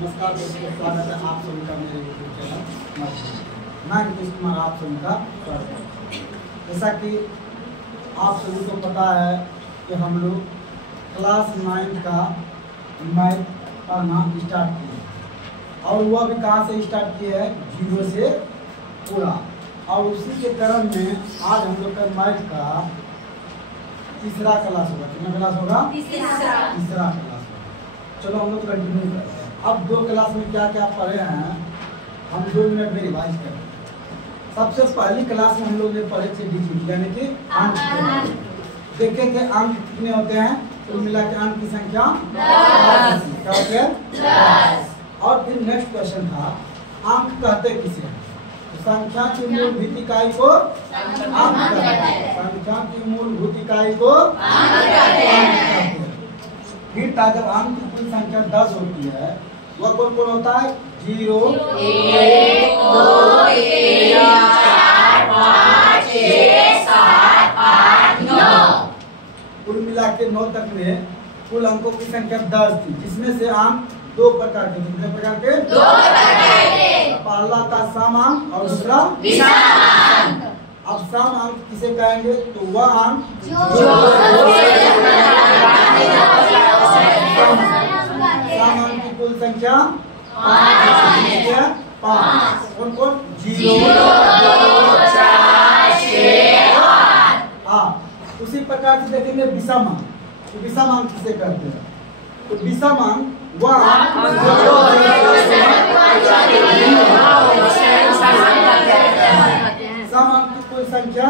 नमस्कार दोस्तों, स्वागत है आप सभी का मेरे यूट्यूब चैनल मैं नीतीश कुमार आप सभी का स्वागत है। जैसा कि आप सभी को पता है कि हम लोग क्लास 9 का मैथ पढ़ना स्टार्ट किए और वह भी कहाँ से स्टार्ट किए है, 0 से पूरा। और उसी के क्रम में आज हम लोग का मैथ का तीसरा क्लास होगा। कितना क्लास होगा? तीसरा क्लास। चलो हम लोग कंटिन्यू करते हैं। अब 2 क्लास में क्या क्या पढ़े हैं हम 2 मिनट में रिवाइज करें। सबसे पहली क्लास में हम लोग ने पढ़े थे डिजिट यानी कि अंक। देखे थे अंक कितने होते हैं, तो मिला के अंक की संख्या 10। और फिर नेक्स्ट क्वेश्चन था अंक कहते किसे हैं, तो संख्या की मूलभूत इकाई को अंक कहते हैं। संख्या की मूलभूत इकाई को अंक कहते हैं। फिर था जब अंक की कुल संख्या 10 होती है वह कौन कौन होता है, 0 1 2 3 4 5 6 7 8 9। कुल मिला के 9 तक में कुल अंकों की संख्या 10 थी, जिसमें से अंक 2 प्रकार के। कितने प्रकार के? 2 प्रकार के। पहला था सम अंक और दूसरा विषम अंक। अब सम अंक किसे कहेंगे, तो वह अंक सम अंक की कुल संख्या 5। कौन कौन? 0 2 4 6 8। उसी प्रकार से देखेंगे विषम अंक। तो विषम अंक किसे कहते हैं, तो विषम अंक वह सम अंक की कुल संख्या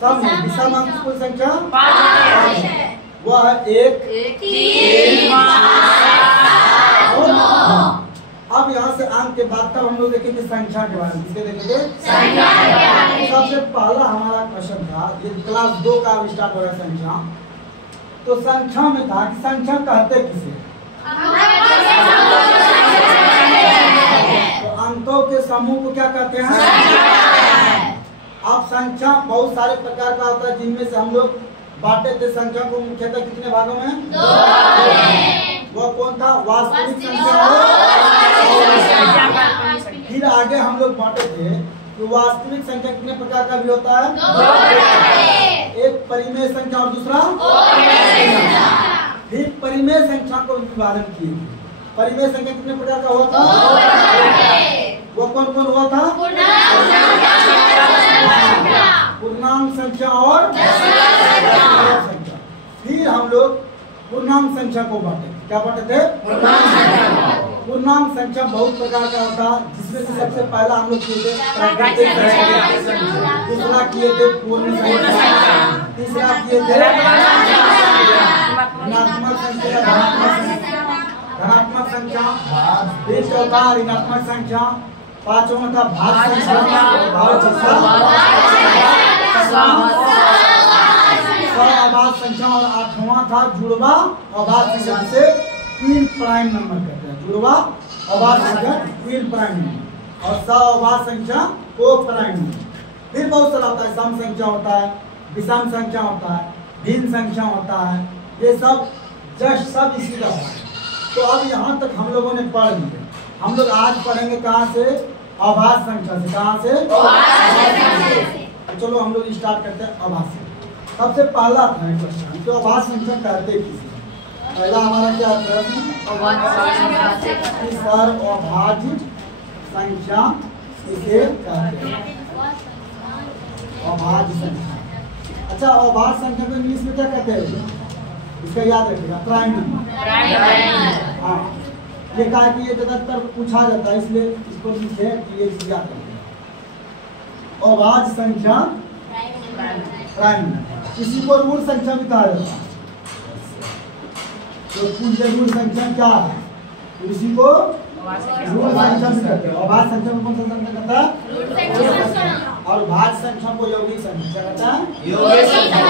5। विषम अंक की कुल संख्या 5 है। वह 1 3 5 9। अब यहाँ से अंक के बाद तब हम लोग देखेंगे संख्या के बारे में। किसके देखेंगे? संख्या के बारे में। सबसे पहला हमारा क्वेश्चन था, ये क्लास 2 का स्टार्ट हो रहा है संख्या। तो संख्या में था कि संख्या कहते किसे, तो अंकों के समूह को क्या कहते हैं? अब संख्या बहुत सारे प्रकार का होता है, जिनमें से हम लोग बांटे थे संख्या को मुख्यतः कितने भागों में? 2 में। वो कौन था? वास्तविक संख्या। फिर आगे हम लोग बांटे थे कि वास्तविक संख्या कितने प्रकार का भी होता है? 2। एक परिमेय संख्या और दूसरा फिर परिमेय संख्या को विभाजन किए थे। परिमेय संख्या कितने प्रकार का हुआ था? वो कौन कौन हुआ था? पूर्णांक संख्या और संख्या। फिर हम लोग पूर्णांक संख्या को बांटे। क्या बांटे थे? पूर्णांक संख्या बहुत प्रकार का होता है, जिसमें से सबसे पहला हम लोग किए थे प्राकृतिक संख्या, दूसरा किए थे पूर्ण संख्या, तीसरा किए थे ऋणात्मक संख्या, धनात्मक संख्या, फिर चौथा ऋणात्मक संख्या, पांचवा था भाज्य संख्या, अभाज्य संख्या और 8वां था जुड़वा अभाज्य संख्या, जिसे क्वीन प्राइम नंबर कहते हैं। जुड़वा अभाज्य संख्या क्वीन प्राइम नंबर और सअभाज्य संख्या को प्राइम नंबर। फिर बहुत सारा होता है, सम संख्या होता है, विषम संख्या होता है, भिन्न संख्या होता है। ये सब जस्ट सब इसी का है। तो अब यहाँ तक हम लोगों ने पढ़ लिया। हम लोग आज पढ़ेंगे कहाँ से? अभाज्य संख्या से। कहाँ से? तो चलो हम लोग स्टार्ट करते हैं अभाज्य। सबसे पहला था क्वेश्चन, तो अभाज्य संख्या कहते किसे? पहला हमारा क्या प्रश्न, अभाज्य संख्या किसे कहते हैं? अभाज्य संख्या। अच्छा, अभाज्य संख्या को इंग्लिश में क्या कहते हैं? इसका याद रखिएगा, प्राइम नंबर। हाँ, ये कहा कि ये ज्यादातर पूछा जाता है, इसलिए इसको लिखे कि ये याद रखिएगा। अभाज्य संख्या प्राइम नंबर। इसी को ऋण संख्या भी कहा जाता है। तो कुल ऋण संख्या क्या है, तो इसी को ऋण संख्या भी कहते हैं। अभाज्य संख्या को कौन सा संख्या कहता है? और भाज्य संख्या को यौगिक संख्या कहता है। यौगिक संख्या।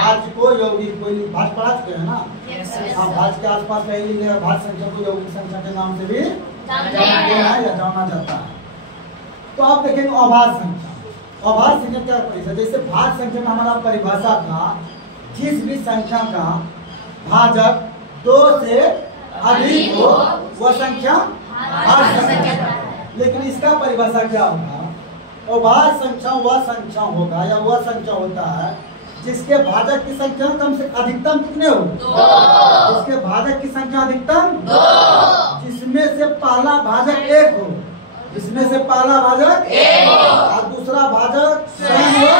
भाज्य को यौगिक, कोई भाज्य पढ़ा चुके हैं ना? हाँ, भाज्य के आसपास नहीं लिखेगा। भाज्य संख्या को यौगिक संख्या के नाम से भी जाना जाता है। तो आप देखेंगे अभाज्य संख्या। अभाज्य संख्या क्या परिभाषा? जैसे भाज्य संख्या में हमारा परिभाषा था, जिस भी संख्या का भाजक 2 से अधिक हो वह संख्या भाज्य संख्या। लेकिन इसका परिभाषा क्या होगा? अभाज्य संख्या वह संख्या होगा या वह संख्या होता है जिसके भाजक की संख्या कम से अधिकतम कितने हो? 2। जिसके भाजक की संख्या अधिकतम 2। जिसमें से पहला भाजक 1 हो, जिसमें से पहला भाजक 1 हो और दूसरा भाजक स्वयं वह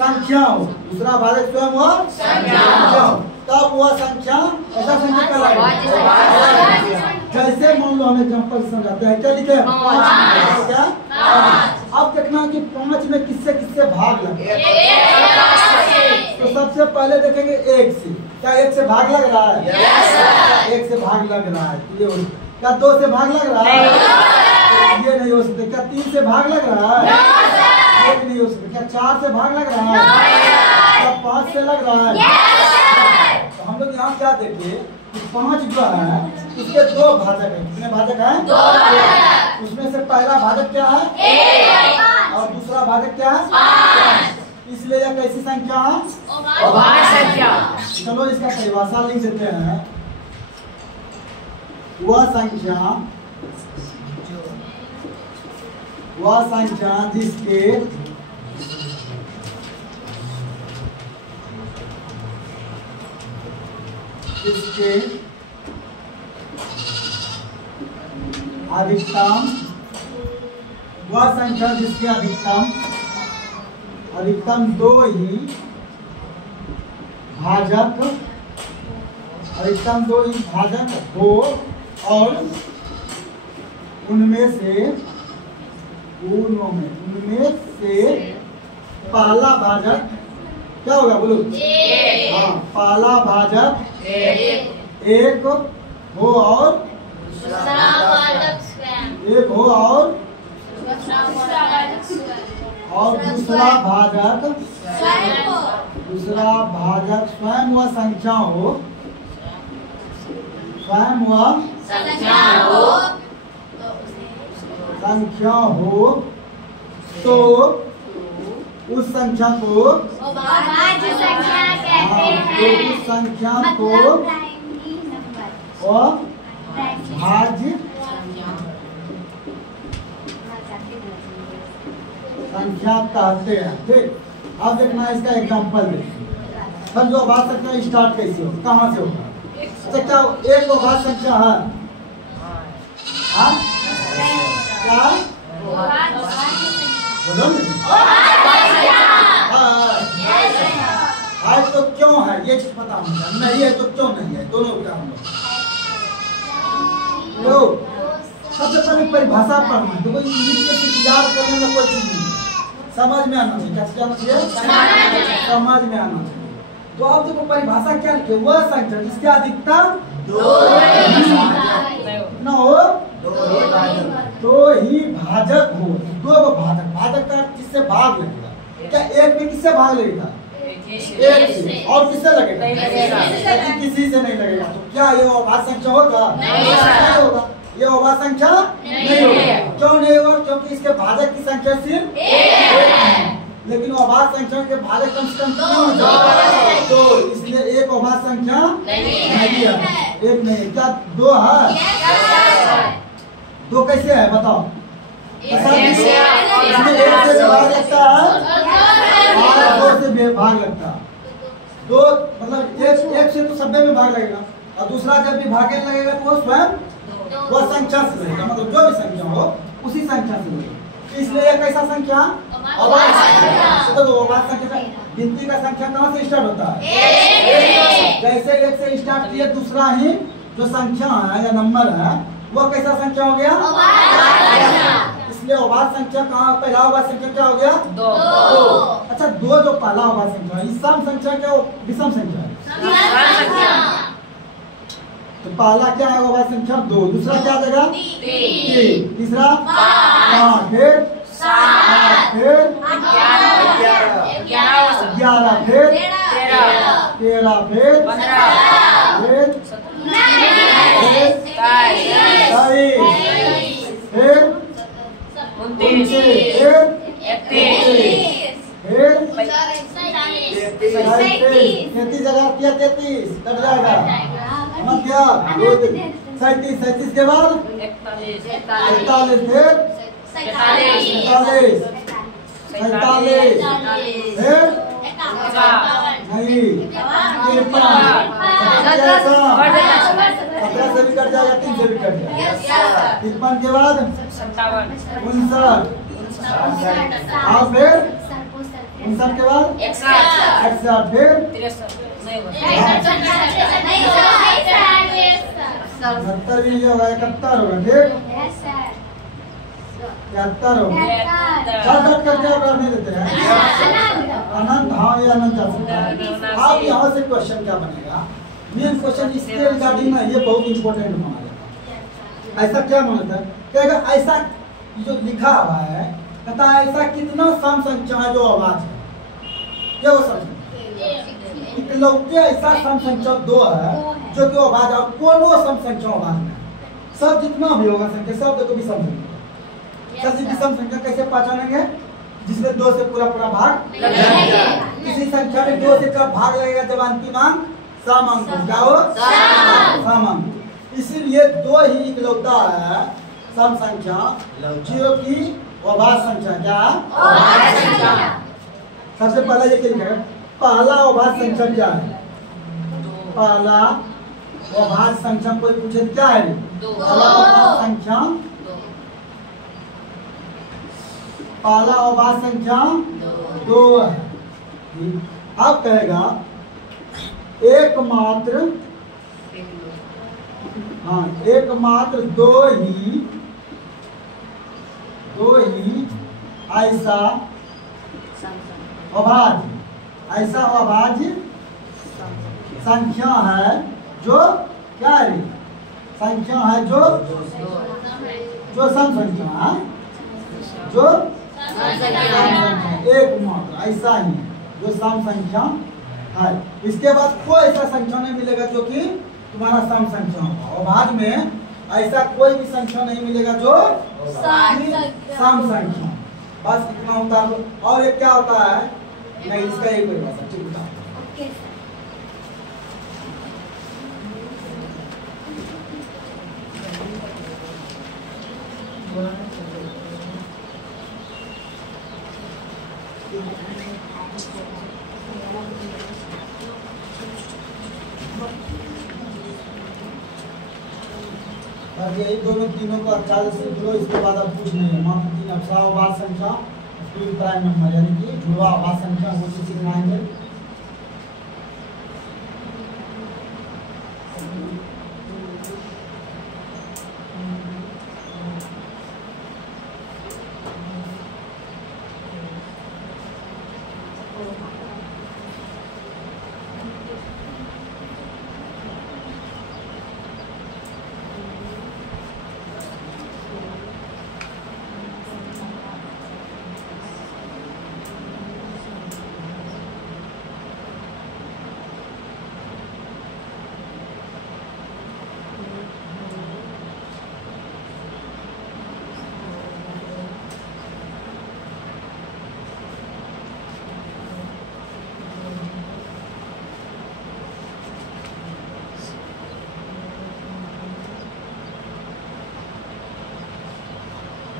संख्या हो, दूसरा भाजक स्वयं वह संख्या हो, तब वह संख्या ऐसा संख्या कहलाएगी। जैसे मान लो हम एग्जांपल समझाते हैं, क्या लिखे? 5। क्या? 5। अब देखना कि 5 में किससे किससे भाग लगे। तो सबसे पहले देखेंगे 1 से। क्या 1 से भाग लग रहा है? 1 से भाग लग रहा है। क्या 2 से भाग लग रहा है? ये नहीं हो सकता। क्या 3 से भाग लग रहा है? ये भी नहीं हो सकता। क्या 4 से भाग लग रहा है? क्या 5 से लग रहा है? तो हम लोग यहाँ क्या देखिए कि 5 जो है उसके 2 भाजक हैं। कितने भाजक हैं? 2। उसमें से पहला भाजक क्या है? 1 और दूसरा भाजक क्या है? 5। इसलिए यह कैसी संख्या है? अभाज्य संख्या। चलो इसका परिभाषा लिख देते हैं। वह संख्या जिसके अधिकतम, वह संख्या जिसके अधिकतम 2 ही भाजक, अधिकतम 2 ही भाजक हो और उनमें से पहला भाजक क्या होगा? बोलो। हाँ, पहला भाजक 1 हो और दूसरा भाजक स्वयं, दूसरा भाजक स्वयं वह संख्या हो, स्वयं वह संख्या हो तो उस संख्या को अभाज्य संख्या कहते हैं। तो उस संख्या को अभाज्य संख्या कहते हैं। ठीक, अब देखना इसका एग्जांपल देखिए। सर जो अभाज्य संख्या स्टार्ट कैसे हो, कहाँ से होगा? अच्छा, क्या एक अभाज्य संख्या है? हाँ क्या? है तो क्यों है ये चीज पता होगा, नहीं है तो क्यों नहीं है, दोनों क्या हम लोग। सबसे पहले परिभाषा पढ़ना, तो कोई इंग्लिश के याद करने में कोई चीज नहीं, समझ में आना चाहिए। कैसे जाना चाहिए? समझ में आना चाहिए। तो अब देखो परिभाषा क्या लिखे? वह संख्या जिसके अधिकतम 2 हो, 2 ही भाजक हो। 2 भाजक, भाजक का किससे भाग लगेगा? क्या 1 में किससे भाग लगेगा? 1 से। और किससे लगेगा? यदि किसी से नहीं लगेगा तो क्या ये अभाज्य संख्या होगा? नहीं होगा। ये अभाज्य संख्या नहीं होगा। क्यों नहीं होगा? क्योंकि इसके भाजक की संख्या सिर्फ 1 है, लेकिन अभाज्य संख्या के भाजक कम से कम 2, इसलिए एक अभाज्य संख्या नहीं है। 1 नहीं, क्या 2 है? 2 कैसे है बताओ? इसमें 1 से भाग लगता है और 2 से भाग लगता है। 2 मतलब 1 से तो 90 में भाग लगेगा और दूसरा जब भी भागे लगेगा तो वो स्वयं वह संख्या से लगेगा, मतलब जो भी संख्या हो उसी संख्या से लगेगा। इसलिए एक ऐसा संख्या अभाज्य संख्या। तो अभाज्य संख्या गिनती का संख्या कहाँ से स्टार्ट होता है? जैसे 1 से स्टार्ट किए, दूसरा ही जो संख्या है या नंबर है वो कैसा संख्या हो गया? इसलिए अभाज्य संख्या कहाँ, पहला अभाज्य संख्या क्या हो गया? 2। अच्छा, 2 जो पहला अभाज्य संख्या है, सम संख्या क्या विषम संख्या है? तो पहला क्या है अभाज्य संख्या? 2। दूसरा क्या आ जाएगा? 3। तीसरा 5, फिर 7, फिर 11, फिर 13, फिर 15, फिर 23, फिर 29, फिर 31, फिर 33 जगह किया 33 कट जाएगा। गया 37 37 के बाद 41 फिर 47 47 फिर नहीं 17 से भी कट जाएगा 3 से भी कट जाएगा 53 के बाद 57 और फिर 59 के बाद 61 फिर 70 भी नहीं होगा 71 होगा ठीक 73 होगा चार कट करके आप नहीं देते हैं अनंत हाँ ये अनंत जा सकता है। आप यहाँ से क्वेश्चन क्या बनेगा मेन क्वेश्चन इसके रिगार्डिंग ना ये बहुत इंपॉर्टेंट माना जाता है। ऐसा क्या मानता है कहेगा ऐसा जो लिखा हुआ है कहता है ऐसा कितना सम संख्या है जो आवाज है क्या वो समझ इकलौते ऐसा सम संख्या 2 है जो कि आवाज है कोनो सम संख्या आवाज में सब जितना भी होगा संख्या सब को भी समझेंगे सभी की सम संख्या कैसे पहचानेंगे जिसमें 2 से पूरा पूरा भाग लगेगा किसी संख्या में 2 से कब भाग लगेगा जब अंतिम अंक सम अंक हो क्या हो सम अंक इसीलिए 2 ही इकलौता है सम संख्या जो कि अभाज्य संख्या क्या सबसे पहले ये लिखेगा पहला अभाज्य संख्या क्या है पहला अभाज्य संख्या कोई पूछे क्या है पहला अभाज्य संख्या पहला अभाज्य संख्या 2 है अब कहेगा एकमात्र हाँ एकमात्र 2 ही ऐसा अभाज्य संख्या है जो क्या है संख्या है जो सम संख्या है जो एकमात्र ऐसा ही जो सम संख्या है इसके बाद कोई ऐसा संख्या नहीं मिलेगा जो कि तुम्हारा सम संख्या होगा अभाज्य में ऐसा कोई भी संख्या नहीं मिलेगा जो सम संख्या बस इतना होता है। और एक क्या होता है नहीं इसका एक परिभाषा ठीक है यही दोनों तीनों को अच्छा से जुड़ो इसके बाद अब कुछ नहीं है मात्र 3 अक्षरा अभाज्य संख्या फिर प्राइम नंबर यानी कि जुड़वा अभाज्य संख्या वो चीज सिखाएंगे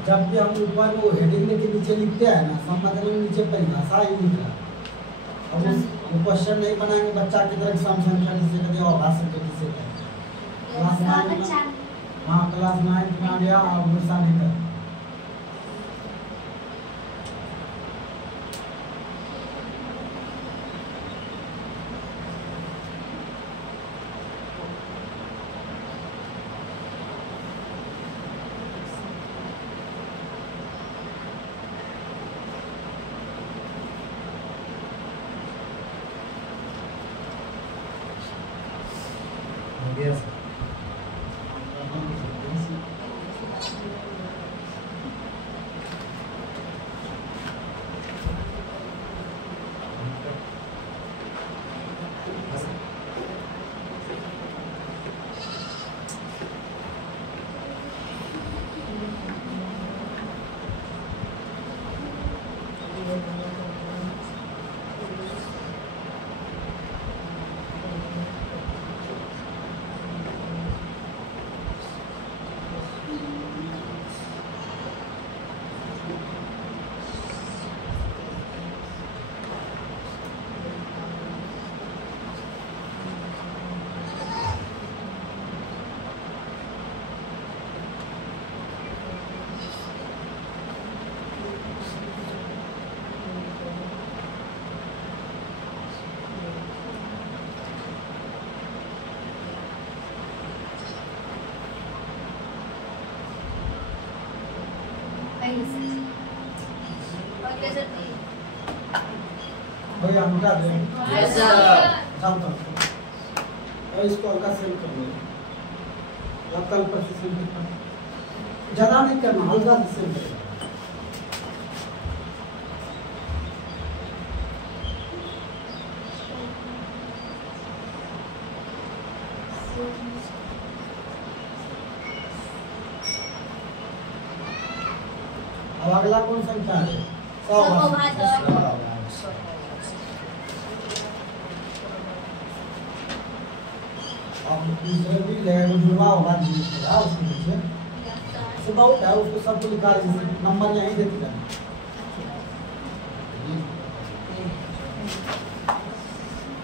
जब भी हम ऊपर वो हेडिंग के नीचे लिखते हैं ना संबंध में नीचे परिभाषा ही लिख रहा है अब उस क्वेश्चन नहीं बनाएंगे बच्चा की तरह सम संख्या किसे कहते हैं अभाज्य संख्या किसे कहते हैं क्लास 9 हाँ क्लास 9 में आ गया और गुस्सा नहीं कर भैया हम क्या दें? Yes, sir. जाओ तो और इसको हल्का सेव कर लो या कल पर से सेव करना ज़्यादा नहीं करना, हल्का से सेव करना। अब अगला कौन संख्या है? 100 अब दूसरे भी लेगा जुड़वा होगा जीता उसके पीछे से बहुत है, उसको सबको लिखा है, जैसे नंबर यहीं देते जाना।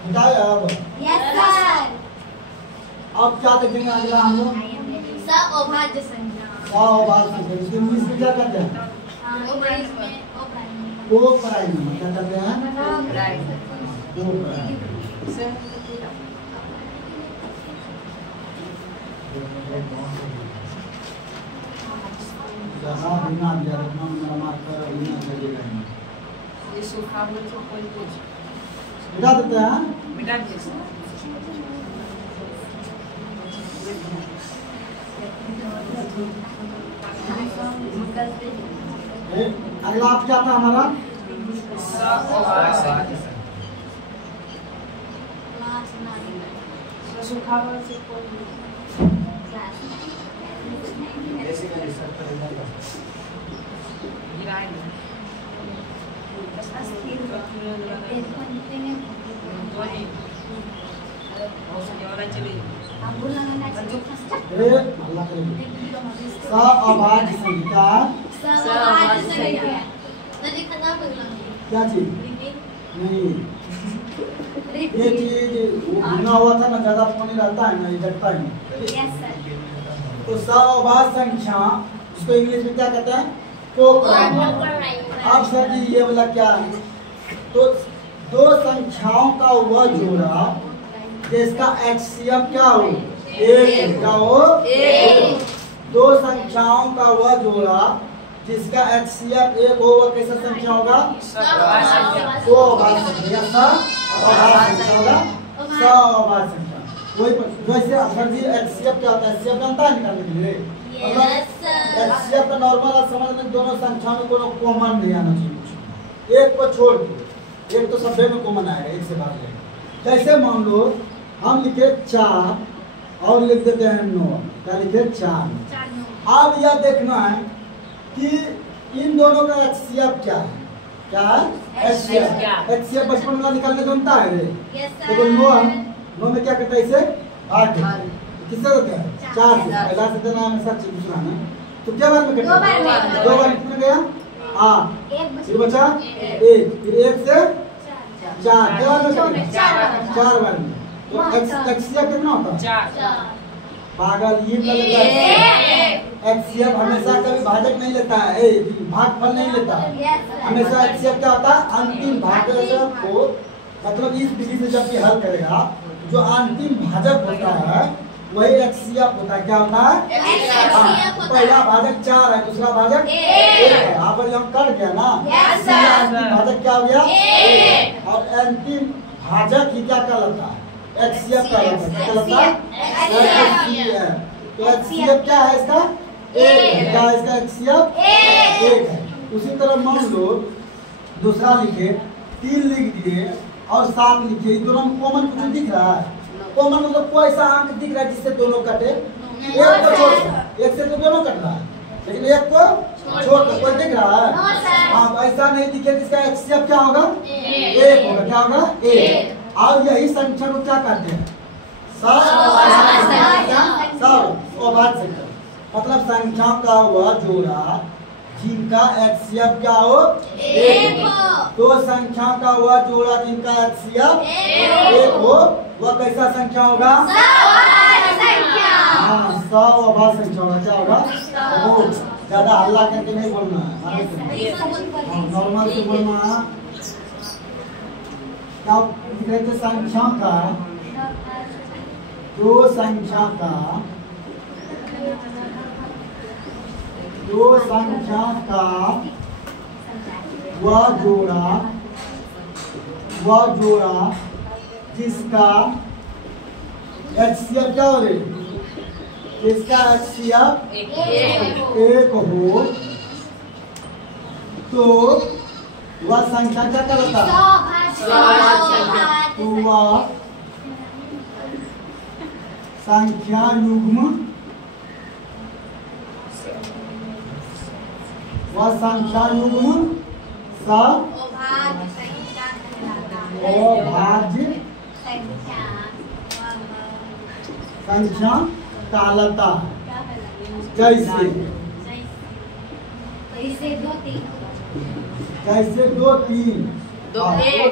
बताया अब अब क्या देखेंगे अगला हम लोग? अभाज्य संख्या। इसके इंग्लिश में क्या कहते हैं? को प्राइम नंबर क्या कहते हैं? को प्राइम। जहाँ बिना दिया रखना मेरा मार्कर बिना लगेगा नहीं। ये सूखा हुआ तो कोई कुछ मिटा देते हैं? मिटा दीजिए। अगला आप क्या था हमारा? सूखा हुआ से कोई अल्लाह करेगी। अभाज्य संख्या क्या चीज? नहीं ये चीज भुना हुआ था ना, ज्यादा पानी रहता है ना, ये घटता है नहीं। तो अभाज्य संख्या इसको इंग्लिश में क्या कहते हैं? को प्राइम। अब सर जी ये वाला क्या है? तो दो संख्याओं का वह जोड़ा जिसका HCF क्या हो? एक। क्या हो? एक। दो संख्याओं का वह जोड़ा जिसका HCF एक हो, वह कैसा संख्या होगा? दो अभाज्य संख्या। अभाज्य संख्या होगा अभाज्य संख्या। वही वैसे सर जी HCF क्या होता है? HCF जानता है निकालने के लिए? मतलब HCF का नॉर्मल आप समझ में दोनों संख्या में कोई कॉमन नहीं आना चाहिए, एक को छोड़ के। एक तो सभ्य में कॉमन आएगा, एक से भाग जाएगा। जैसे मान लो हम लिखे 4 और लिख देते हैं 9, क्या लिखे? 4। अब यह देखना है कि इन दोनों का HCF क्या है? क्या है? HCF बचपन में निकालने जानता है रे? देखो 9 में क्या करता है? इसे भाग देते हैं। किससे देते हैं? 4 से। पहला से देना हमेशा दूसरा ना, तो क्या बार में कटेगा? 2 बार कितना गया? 8। फिर बचा 1, फिर 1 से 4 क्या बार में कटेगा? 4 बार में। तो HCF कितना होता है? 4। पागल ये लगता है। HCF हमेशा कभी भाजक नहीं लेता है, भागफल नहीं लेता है। हमेशा HCF क्या होता है? अंतिम भाजक को, मतलब इस विधि से जब भी हल करेगा जो अंतिम भाजक होता है वही HCF होता है। क्या होता है? पहला भाजक 4 है, दूसरा भाजक 1 है। यहाँ पर हम कट गया ना, अंतिम भाजक क्या हो गया? 1। और अंतिम भाजक ही क्या कहलाता है? HCF का क्या कहलाता है? तो HCF क्या है इसका? 1। क्या है इसका HCF? 1 है। उसी तरह मान लो दूसरा लिखे 3 लिख दिए और 7 लिखे, दोनों में कॉमन कुछ दिख रहा है? कॉमन मतलब कोई ऐसा अंक दिख रहा है जिससे दोनों कटे? एक को छोड़, एक से तो दोनों कट रहा है, लेकिन एक को छोड़ कर कोई दिख रहा है? हाँ, ऐसा नहीं दिखे जिसका HCF क्या होगा? 1 होगा। क्या होगा? 1। और यही संख्या को क्या कहते हैं? अभाज्य संख्या। मतलब संख्याओं का वह जोड़ा जिनका HCF क्या हो? 1 हो। दो संख्याओं का वह जोड़ा जिनका HCF 1 हो, वह कैसा संख्या होगा? अभाज्य संख्या होगा। क्या होगा? ज्यादा हल्ला करके नहीं बोलना है, नॉर्मल से बोलना है। क्या कहते? संख्या का, दो संख्या का दो संख्या का वह जोड़ा जिसका HCF क्या हो रही, जिसका HCF एक हो तो वह संख्या क्या करता है, तो वह संख्या युग्म अभाज्य संख्या कहलाता है। जैसे दो तीन दो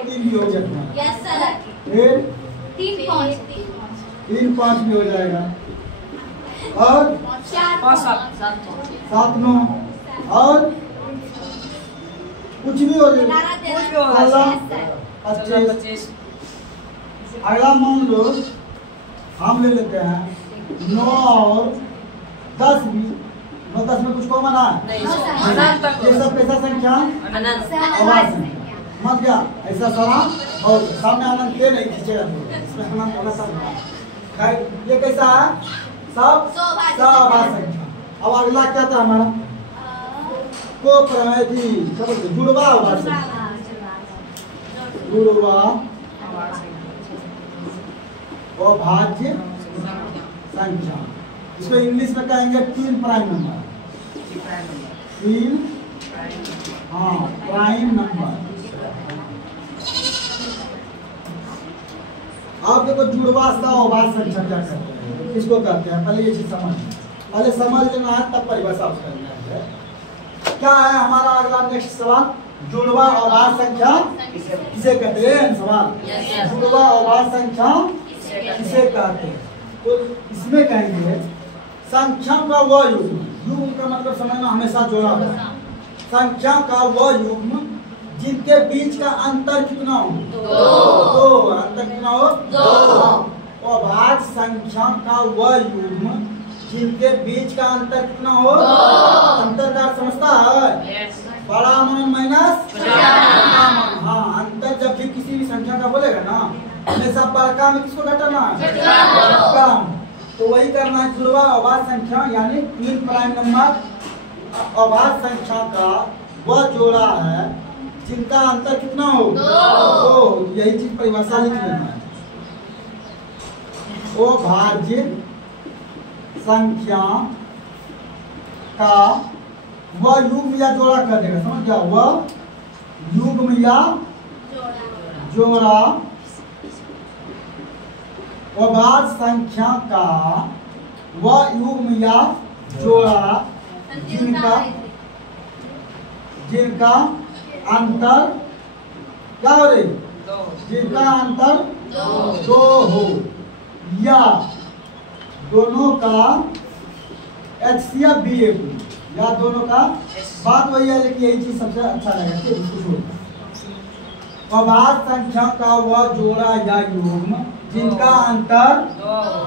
भी हो जाता है, फिर 3 5 भी हो जाएगा, और 7 9 और कुछ भी हो जाएगा, 25। अगला मान लो हम ले लेते हैं 9 और 10 भी, 9 10 में कुछ कॉमन है, ये सब कैसा संख्या अभाज्य मत गया, ऐसा सवाल और सामने अनंत के नहीं खींचेगा, इसमें अनंत होना सब खैर ये कैसा है, सब अभाज्य संख्या। अब अगला क्या था हमारा को जुड़वा अभाज्य, जुड़वा अभाज्य संख्या, इसको इंग्लिश में कहेंगे twin prime number, twin prime number. आप देखो जुड़वा अभाज्य संख्या क्या कहते हैं, किसको कहते हैं, पहले ये चीज समझ लेना है, तब परिभाषा करना है। क्या है हमारा अगला नेक्स्ट सवाल, जुड़वा अभाज्य संख्या किसे कहते हैं, सवाल जुड़वा अभाज्य संख्या किसे कहते हैं, तो इसमें कहेंगे संख्या का वह युग्म का मतलब समझना हमेशा जोड़ा हुआ, संख्या का वह युग्म जिनके बीच का अंतर कितना हो, 2 अंतर कितना हो, 2। अभाज्य संख्या का वह युग्म जिनके बीच का अंतर कितना हो, अंतर का समझता है, बड़ा मान माइनस छोटा मान। हाँ, अंतर जब भी किसी भी संख्या का बोलेगा ना, हमेशा बड़का में किसको घटाना है, कम, तो वही करना है। जुड़वा अभाज्य संख्या यानी ट्विन प्राइम नंबर अभाज्य संख्या का वह जोड़ा है जिनका अंतर कितना हो, 2। यही चीज परिभाषा लिख लेना है, अभाज्य संख्या का वह युग्म या जोड़ा कर देगा, समझ गया, वह युग्म या जोड़ा अभाज्य संख्या का वह युग्म या जोड़ा जिनका अंतर क्या हो रही, जिनका अंतर 2 हो या दोनों का HCF भी एक हो, या दोनों का, बात वही है लेकिन यही चीज सबसे अच्छा रहेगा। अभाज्य संख्या का वह जोड़ा या युग्म जिनका अंतर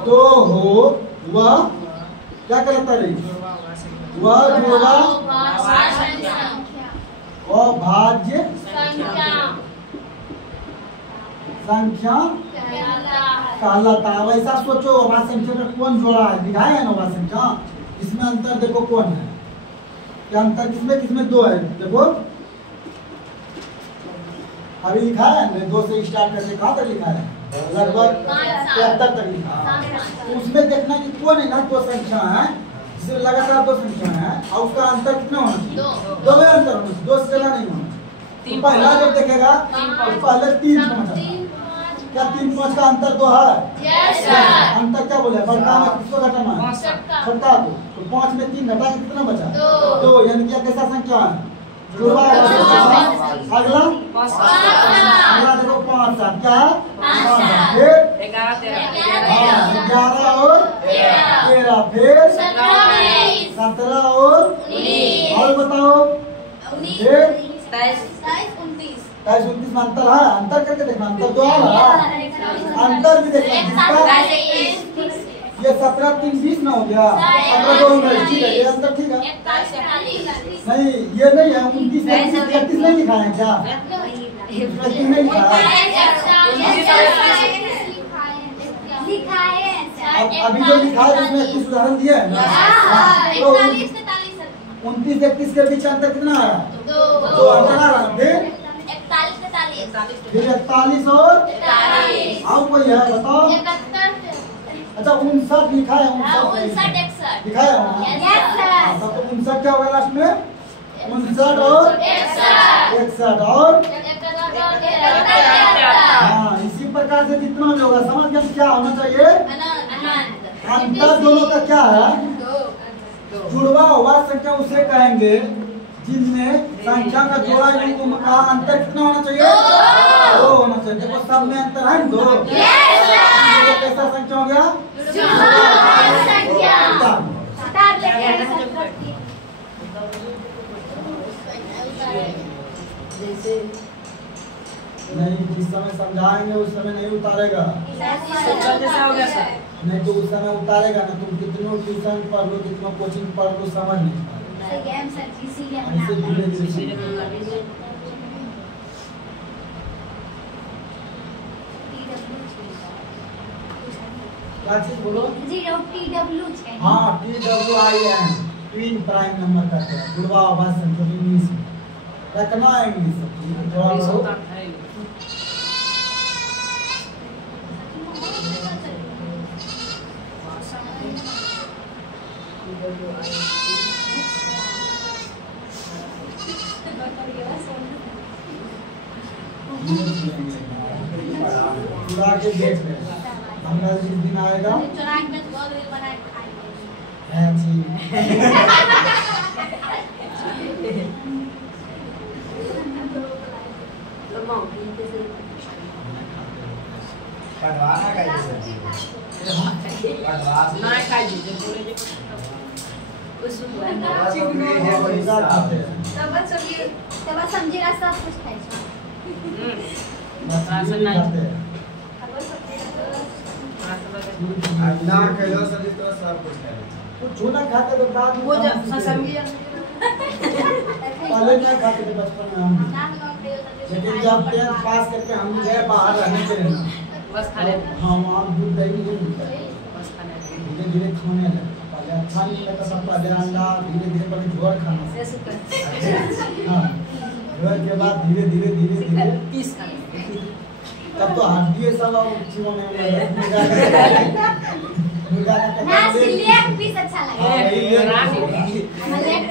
2 हो वह क्या कहलाता है, वह जोड़ा अभाज्य संख्या कहलाता है। वैसा सोचो अभाज्य संख्या का कौन जोड़ा है, दिखाया है ना अभाज्य संख्या, इसमें अंतर देखो कौन है, क्या अंतर किसमें 2 है, देखो अभी लिखा है, 2 से स्टार्ट करके कहाँ तक लिखा है, लगभग 73 तक लिखा है। उसमें देखना कि कौन है ना 2 संख्या है, जिसमें लगातार 2 संख्या है और उसका अंतर कितना होना चाहिए, 2 में अंतर होना चाहिए, 2 से ज्यादा नहीं होना चाहिए। पहला जब देखेगा पहले 3 5 क्या 3 5 का अंतर 2 है, अंतर क्या बोले, बड़का में किसको घटाना है, छोटा को, तो 5 में 3 घटा के कितना बचा, 2, यानी क्या कैसा संख्या है, जुड़वा। अगला देखो 5 7 क्या है, 11 और 13, फिर 17 और बताओ, फिर 27 29 में अंतर है, अंतर करके देखना, अंतर 2 है, अंतर भी देखना, ये 17 3 20 ना हो गया। 15 2 मिनट ठीक है, ये आंसर ठीक है। 41 नहीं ये नहीं है, 29 31 नहीं लिखा है क्या? इसमें नहीं लिखा है। अभी जो लिखा है उसमें 31 उदाहरण दिए है ना। तो 29 31 के बीच अंतर कितना है? 2 अंतर आ रहा है। फिर 41 और और कोई है बताओ। अच्छा 59 लिखा है, 59 लिखा है। तब तो 59 क्या होगा लास्ट में? 59 और 61 और हाँ, इसी प्रकार से जितना भी होगा समझ गए क्या होना चाहिए? अंतर दोनों का क्या है? जुड़वा हुआ संख्या उसे कहेंगे जिनमें संख्या का जोड़ा युग्म का अंतर कितना होना चाहिए? 2 होना चाहिए। देखो सब में अंतर है 2। ये कैसा संख्या हो गया? नहीं, जिस समय समझाएंगे उस समय नहीं उतारेगा। जैसा हो गया सर। नहीं तो उस समय उतारेगा ना। तुम कितनों ट्यूशन पढ़ लो, कितना कोचिंग पढ़ लो, समझ नहीं पाएगा। ऐसे धीरे धीरे क्या चीज बोलो? हाँ TWIN ट्विन प्राइम नंबर कहते हैं। जुड़वा आवाज संख्या इंग्लिश में रखना है। इंग्लिश थोड़ा चुरा के देख ले। हमरा जिस दिन आएगा है जी। नहीं खाई दीजिए बोले जे तब समझेगा सब कुछ खाई छै। ना कहलो सभी तो सब कुछ है। कुछ छूना खाते तो बाद में वो जब समझिए पहले क्या खाते थे बचपन में हम। लेकिन जब 10th पास करके हम गए बाहर रहने के लिए बस खा ले। हाँ वहाँ दूध दही नहीं मिलता। बस खाने धीरे धीरे खाने लगे। पहले अच्छा नहीं लगता सब। पहले अंडा धीरे धीरे पहले झोर खाना। हाँ झोर के बाद धीरे धीरे धीरे धीरे पीस खाने। तब तो हड्डी सब जीवन में मुर्गा का ना सिलेक्ट पीस अच्छा लगा। रानी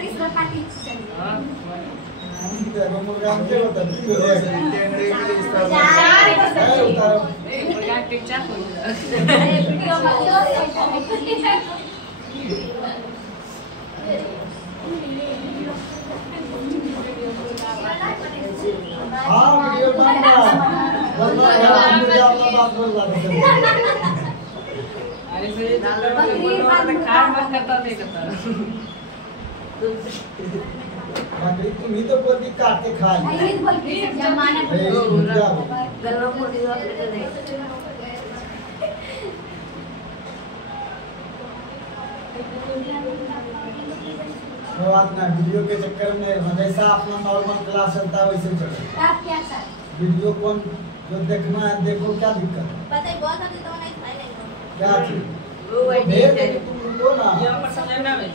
पीस में पार्टी हां मुर्गा के होता है मुर्गा टीचर हो वीडियो हाँ वीडियो बन रहा मुर्गा अपना बात बोल रहा था। अरे से बोलो खा मत करता नहीं करता। बकरी तुम ही तो बोलती काट के खा ली। ये बोल के जमाना गलवा को दिया दे बात ना वीडियो के चक्कर में जैसा अपना नॉर्मल क्लास चलता है वैसे चले। आप क्या सर वीडियो कौन जो देखना है देखो, क्या दिक्कत है? पता है बहुत सारे तो नहीं खाई नहीं क्या चीज वो भेज दे तुम उनको ना। यहाँ पर समझना है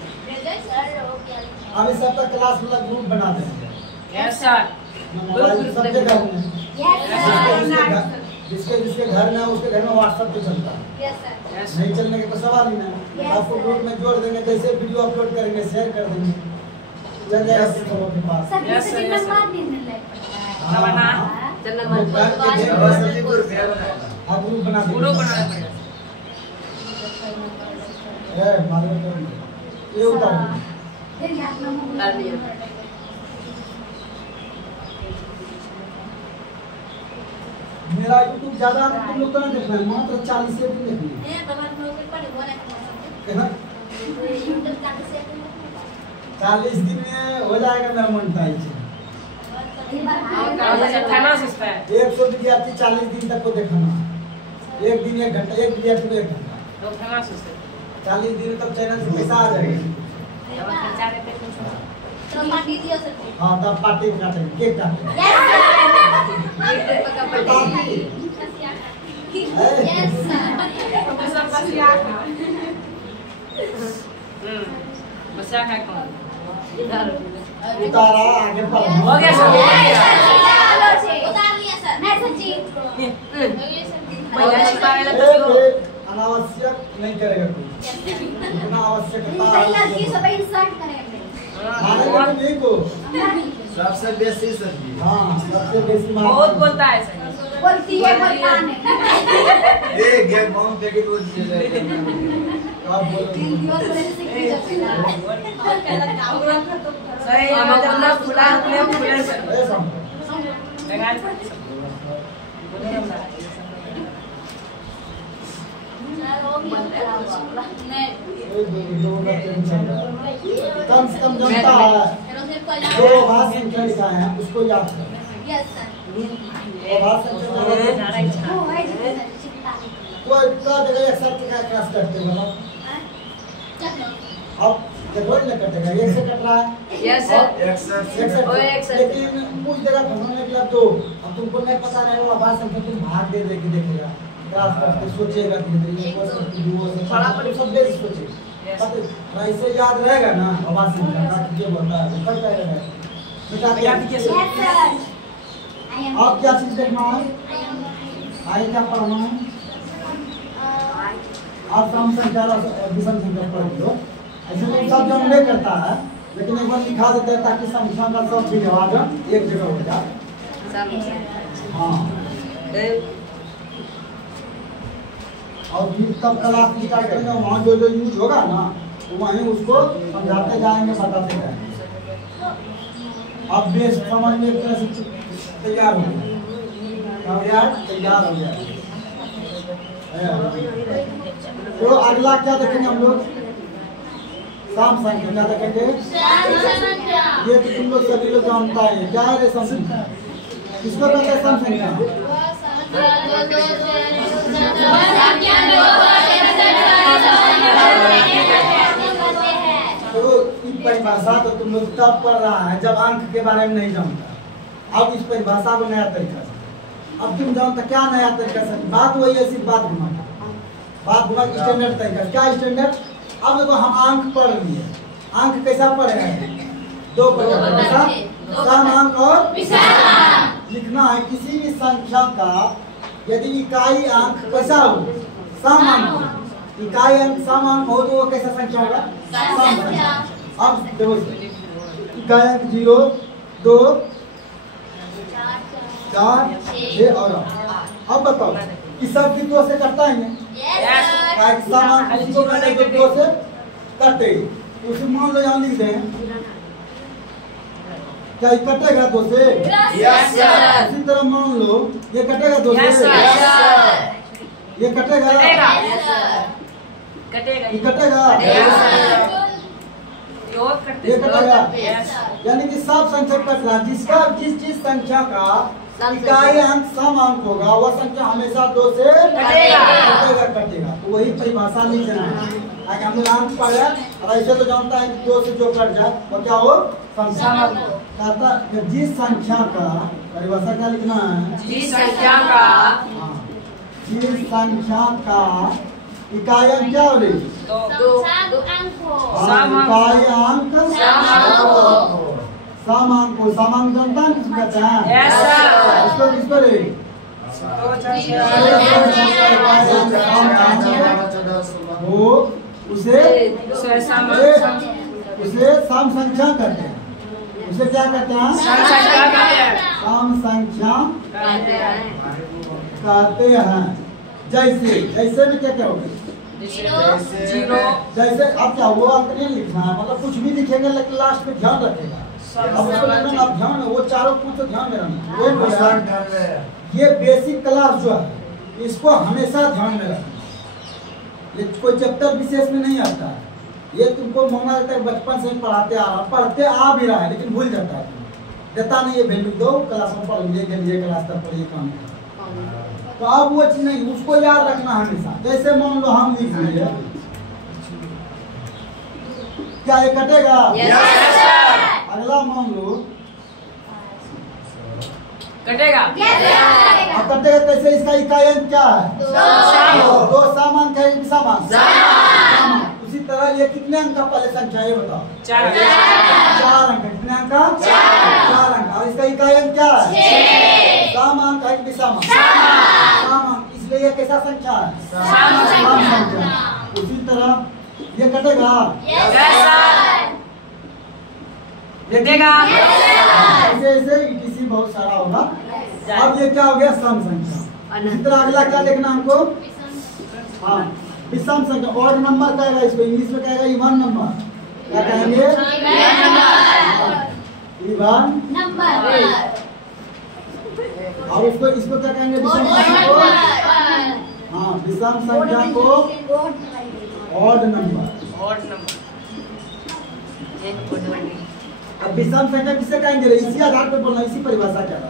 सर हो गया। अभी सबका क्लास मतलब ग्रुप बना देंगे। यस सर मोबाइल सब जगह में यस सर जिसके जिसके घर में है उसके घर में व्हाट्सएप पे चलता है। यस सर यस नहीं चलने के तो सवाल ही नहीं। Yes, आपको sir. ग्रुप में जोड़ देंगे, जैसे वीडियो अपलोड करेंगे शेयर कर देंगे, चल जाएगा सबों के पास। सर Yes, sir, किसी yes, sir. नंबर नहीं मिल रहा हाँ, बना। हाँ। चलना ग्रुप मत बना के और देंगे। सभी को रुपया बनाया। हाँ, ग्रुप बना देंगे। पूरा बनाना पड़ेगा ए, मालूम तो ये उतार दो। फिर याद ना हो डाल दिया। मेरा YouTube ज्यादा तुम लोग तो नहीं देखना है, मात्र 40 से भी देखना है। ये बाबा लोग के पड़े बोला कितना? यूट्यूब का से 40 दिन में हो जाएगा मेरा मोनेटाइज। खाना सस्ता है 100 विद्यार्थी 40 दिन तक को देखना। एक दिन 1 घंटा, एक विद्यार्थी को 1 घंटा। तो खाना सस्ता है 40 दिन तक चैनल से पैसा आ जाएगा। खर्चा देते कुछ तो पार्टी दियो सर। हाँ तब पार्टी काटेंगे, केक काटेंगे। पार्टी। Yes sir. सब बसिया खा बसिया खा कौन उतारा आगे पर हो गया सर उतार लिया सर। नहीं सर जी। पहले छिपाएगा तो अनावश्यक नहीं करेगा कोई। इतना आवश्यकता लड़की सब इंसल्ट करेंगे। मारेगा नहीं को। सबसे बेसी सब्जी। हाँ सबसे बेसी बहुत बोलता है सर बोलती है बोलता नहीं। ए गेम हम देखे तो आप बोलो। वीडियो से सीखी जाएगा। सही है जब ना फुला फुले सर ए समझो। लगा कम से कम जनता है जो आवाज संख्या लिखा है उसको याद करें। Yes sir. आवाज संख्या तो इतना जगह एक साथ का क्लास करते हो ना। अब देखो ना कटेगा एक से कट रहा है। यस सर एक से लेकिन कुछ जगह फंसाने के लिए दो। अब तुमको नहीं पता रहेगा आवाज संख्या तुम भाग दे के देखेगा क्लास करके सोचेगा धीरे-धीरे एक से दो से बड़ा पर सब बेस सोचे। ऐसे याद रहेगा ना आवाज संख्या का ये बोलता है कर पाएगा। बेटा क्या यस सर। आप क्या चीज देखना है? आगे क्या पढ़ना है? आप सम संख्या और विषम संख्या पढ़ लो। ऐसे तो सब जन नहीं करता है लेकिन एक बार लिखा देता है ताकि संख्या का सब विभाजन एक जगह हो जाए। हाँ और फिर तब क्लास स्टार्ट करेंगे वहाँ जो जो यूज होगा ना तो वहीं उसको समझाते जाएंगे बताते जाएंगे। अब बेस समझ में एक तरह से तैयार हो गया तैयार हो गया। तो अगला क्या देखेंगे हम लोग? सम संख्या क्या देखेंगे? ये तो तुम लोग सभी लोग जानता है क्या है रे सम संख्या? किसको कहते हैं सम संख्या? तो इस परिभाषा तो तुम लोग तब पढ़ रहा है जब अंक के बारे में नहीं जानता। अब इस परिभाषा को नया तरीका से अब तुम जानता क्या नया तरीका से बात वही है सिर्फ बात घुमा स्टैंडर्ड तरीका। क्या स्टैंडर्ड? अब देखो हम अंक पढ़ लिए। अंक कैसा पढ़े हैं? दो प्रकार सम अंक और लिखना है किसी भी संख्या का यदि इकाई अंक कैसा हो सम अंक हो। इकाई अंक सम अंक हो तो वो कैसा संख्या होगा? सम संख्या। अब देखो इकाई अंक 0 2 4 6 और 8। अब बताओ कि सब की 2 से कटता है ना? सम अंक उसको कहते हैं जो 2 से कटे। उसे मान लो यहाँ लिख दें क्या ये कटेगा 2 से? Yes sir. इसी तरह मान लो ये कटेगा 2 से? Yes sir. ये कटेगा? कटेगा ये कटेगा? ये कटेगा? यानी कि सब संख्या कट रहा जिसका जिस जिस संख्या का इकाई अंक सम अंक होगा वह संख्या हमेशा 2 से कटेगा। तो वही परिभाषा लिख देना है ताकि हम लोग अंक पढ़े और ऐसे तो जानता है कि 2 से जो कट जाए वो क्या हो? संख्या कहता है जिस संख्या का परिभाषा क्या लिखना है? जिस संख्या का जिस संख्या का इकाई अंक क्या हो रही? दो इकाई अंक सम अंक को जानता है किसको कहते हैं? Yes sir. किसको रे? वो उसे सम संख्या कहते हैं। उसे क्या कहते हैं? सम संख्या कहते हैं। जैसे जैसे में क्या क्या होगा? जैसे अब क्या वो अंक नहीं लिखना है मतलब कुछ भी लिखेंगे लेकिन लास्ट में ध्यान रखेगा। अब उसको लिखना आप ध्यान वो चारों कुछ ध्यान में रखना। ये बेसिक क्लास जो है इसको हमेशा ध्यान में रखना। ये कोई चैप्टर विशेष में नहीं आता है। ये तुमको माना जाता है बचपन से ही पढ़ते आ भी रहा है लेकिन भूल जाता है देता नहीं है वैल्यू दो क्लास में पढ़ लिए क्लास तक पढ़िए काम। तो अब वो चीज नहीं उसको याद रखना हमेशा। जैसे मान लो हम लिख लिए क्या ये कटेगा? Yes sir. अगला मान लो कटेगा। अब कटेगा कैसे? इसका इकाई अंक क्या है? 2 सामान का एक सामान। उसी तरह ये कितने अंक का पहले संख्या है बताओ? 4 अंक। कितने अंक का? 4 अंक। और इसका इकाई अंक क्या है? सामान का एक विषम सामान, इसलिए ये कैसा संख्या है? सम संख्या। उसी तरह ये कटेगा। कटेगा। ऐसे ऐसे ETC बहुत सारा होगा। अब ये क्या हो गया? सम संख्या। इसी तरह अगला क्या देखना हमको? हाँ, विषम संख्या। ऑड नंबर कहेगा इसको, इंग्लिश में कहेगा इवन नंबर। क्या कहेंगे? Even number. और इसको क्या कहेंगे? विषम संख्या को। हाँ, विषम संख्या को ऑड नंबर। Odd number. अब विषम संख्या किसे कहेंगे? इसी आधार पर बोलना, इसी परिभाषा क्या है?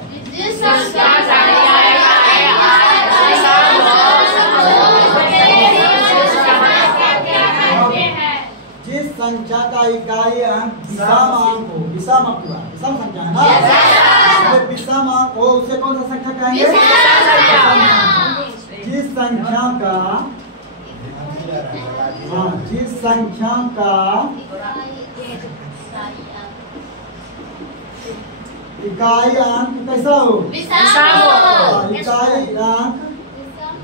जिस संख्या का इकाई अंक विषम अंक हो, विषम अंक हुआ, विषम संख्या है ना? विषम अंक हो उसे कौन सा संख्या कहेंगे? जिस संख्या का, हाँ, जिस संख्या का इकाई अंक कैसा हो? इकाई अंक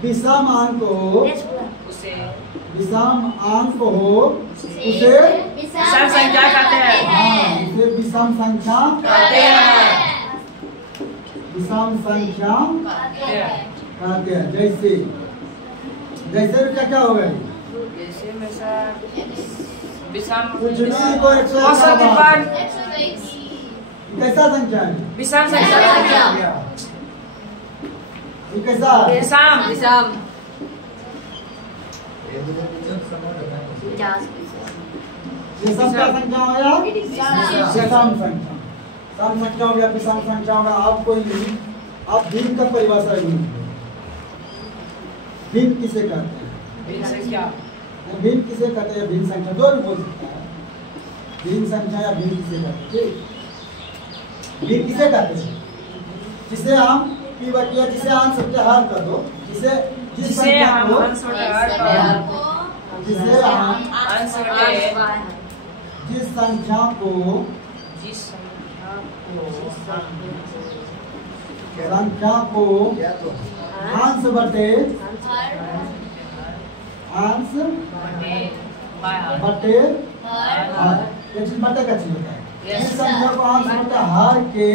विषम अंक हो, विषम अंक हो उसे विषम संख्या कहते हैं। हाँ, उसे विषम संख्या कहते हैं। विषम संख्या कहते हैं। जैसे जैसे क्या क्या हो गए? जैसे में सर विषम कुछ नहीं को 100 कैसा संख्या है? विषम संख्या। ये कैसा है? विषम। विषम। ये सब क्या संख्या हो गया? विषम संख्या। सम संख्या हो गया, विषम संख्या हो गया। आप कोई नहीं, आप भिन्न का परिभाषा ढूंढो। भिन्न किसे कहते हैं? भिन्न संख्या। भिन्न किसे कहते हैं? भिन्न संख्या जो भी बोल सकता है। भिन्न संख्या या भिन्न किसे कहते हैं? भिन्न किसे कहते हैं? जिसे हम जिसे अंश बटे हर कर दो, जिसे जिस संख्या को अंश बटे हर जिसे हम अंश बटे जिस संख्या को अंश बटे बटे हर, ये चीज बटे का चीज होता है। जिस संख्या को अंश बटे हर के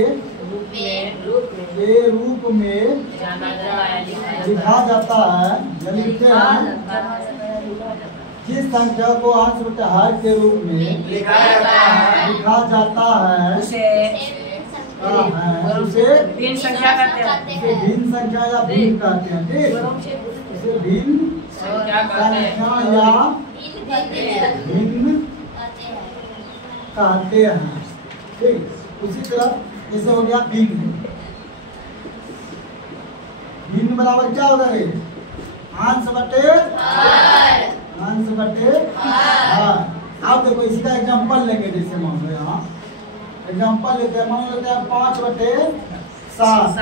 रूप में लिखा जाता है, लिखते हैं। जिस संख्या को अंश बटे हर के रूप में लिखा जाता है उसे भिन्न संख्या कहते हैं। उसे भिन्न संख्या या भिन्न कहते हैं। ठीक, उसे भिन्न संख्या कहते हैं या भिन्न कहते हैं। ठीक, उसी तरह जैसे हो गया भिन्न। भिन्न बराबर क्या होगा? रे अंश बटे हर। आप देखो इसी का एग्जांपल लेंगे। जैसे मान लो यहाँ एग्जांपल लेते हैं, मान लेते हैं 5 बटे 7।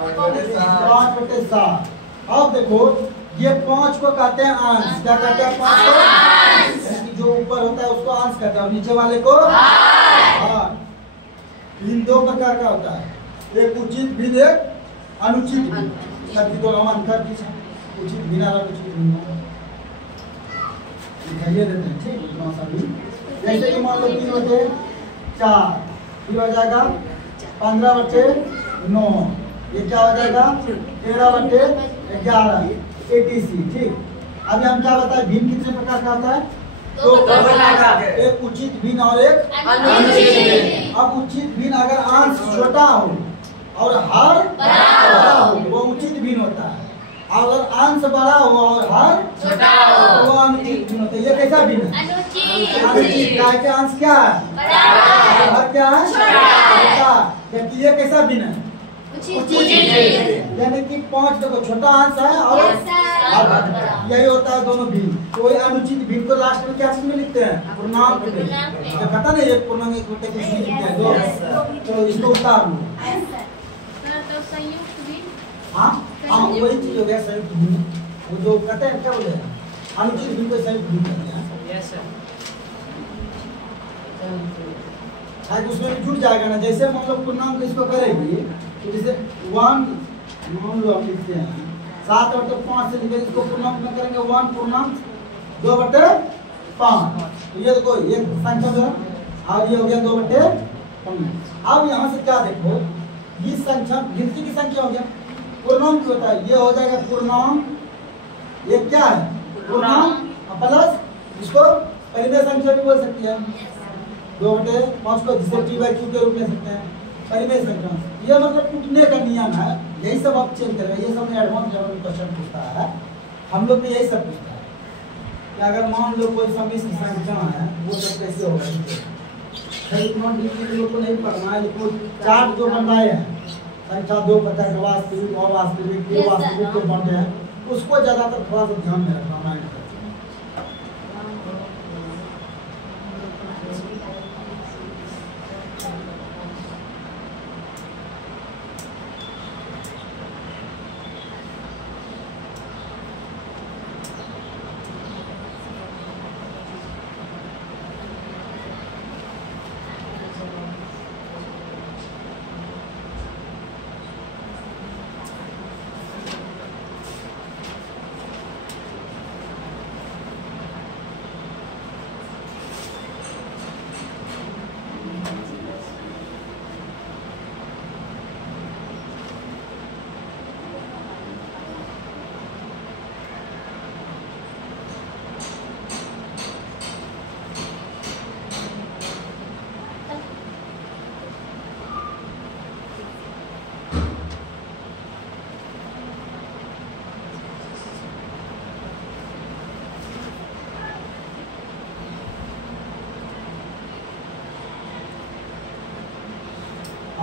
5 बटे 7। अब देखो ये 5 को कहते हैं अंश। क्या कहते हैं? 5 को जो ऊपर होता है उसको अंश कहते हैं, और नीचे वाले को हर। भिन्न दो प्रकार का होता है, एक उचित भिन्न, एक अनुचित भिन्न। दोनों हम अंतर की उचित भिन्न और अनुचित भिन्न दिखाइए देते हैं। ठीक, उतना सा भी जैसे कि मान लो 3 बटे 4, फिर हो जाएगा 15 बटे 9, ये क्या हो जाएगा? 13 बटे 11 ATC। ठीक, अभी हम क्या बताएं? भिन्न कितने प्रकार का होता है? दो प्रकार का, एक उचित भिन्न और एक अनुचित। अब उचित भिन्न अगर अंश छोटा हो और हर बड़ा हो वो उचित भिन्न होता है। अगर अंश बड़ा हो और हर छोटा हो वो अनुचित भिन्न होता है। ये कैसा भिन्न है? अनुचित। गाय के अंश क्या है? हर क्या है? छोटा। जबकि ये कैसा भिन्न है? उचित। यानी कि 5 देखो छोटा अंश है और और यही होता है दोनों भिन्न। तो वही अनुचित भिन्न को लास्ट में क्या चीज में लिखते हैं? पूर्णांक में। जब कहता ना एक पूर्णांक एक बटे किसी लिखते हैं दो, तो इसको उतार लो। तो संयुक्त भी हाँ हाँ वही चीज हो गया संयुक्त भिन्न। वो जो कहते हैं क्या बोले अनुचित भिन्न को संयुक्त भिन्न कहते हैं। Yes sir. शायद उसमें जुड़ जाएगा ना। जैसे मान लो पूर्णांक इसको करेगी तो जैसे 1 मान लो हम लिखते हैं 7/5 से लिखे, इसको पूर्णांक में करेंगे 1 पूर्णांक 2/5। तो ये देखो एक संख्या जो है और ये हो गया 2/5। अब यहाँ से क्या देखो ये संख्या गिनती की संख्या हो गया, पूर्णांक होता है, ये हो जाएगा पूर्णांक। ये क्या है? पूर्णांक प्लस इसको परिमेय संख्या भी बोल सकती है 2/5 को, जिसे t/q के रूप में सकते हैं परिमेय संख्या। ये मतलब टूटने का नियम है। यही सब आप चेंज करेंगे। ये सब एडवांस लेवल में क्वेश्चन पूछता है, हम लोग भी यही सब पूछता है कि अगर मान लो कोई सम्मिश्र संख्या है वो सब कैसे होगा। लोग को नहीं पढ़ना है, लेकिन चार्ट जो बनाए हैं संख्या 2 50 वास्तविक अवास्तविक वास्तविक जो बनते हैं उसको ज्यादातर थोड़ा सा ध्यान में रखना माइंड में।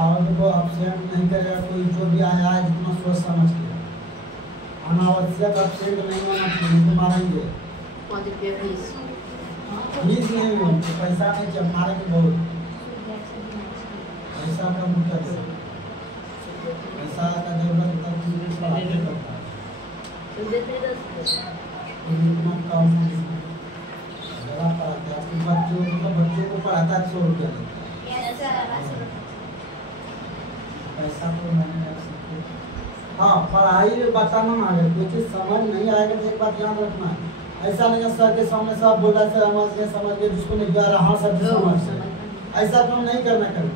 और देखो अपसेंट नहीं करेगा कोई, जो भी आया है जितना सोच समझ के। अनावश्यक अपसेंट नहीं होना चाहिए, तो मारेंगे फीस नहीं हो, पैसा नहीं जब मारेंगे बहुत। पैसा का मुद्दा है, पैसा का जरूरत तब पढ़ाते करता है। इतना कम जरा पढ़ाते हैं बच्चों को पढ़ाता है 100 रुपया लेता है। पैसा तो नहीं रख सकते। हाँ पढ़ाई बताना ना है, कोई चीज़ समझ नहीं आएगा तो एक बात याद रखना है, ऐसा नहीं है सर के सामने सब बोल रहा है समझ गए जिसको नहीं आ रहा हाँ सर समझ से, ऐसा काम नहीं करना कभी।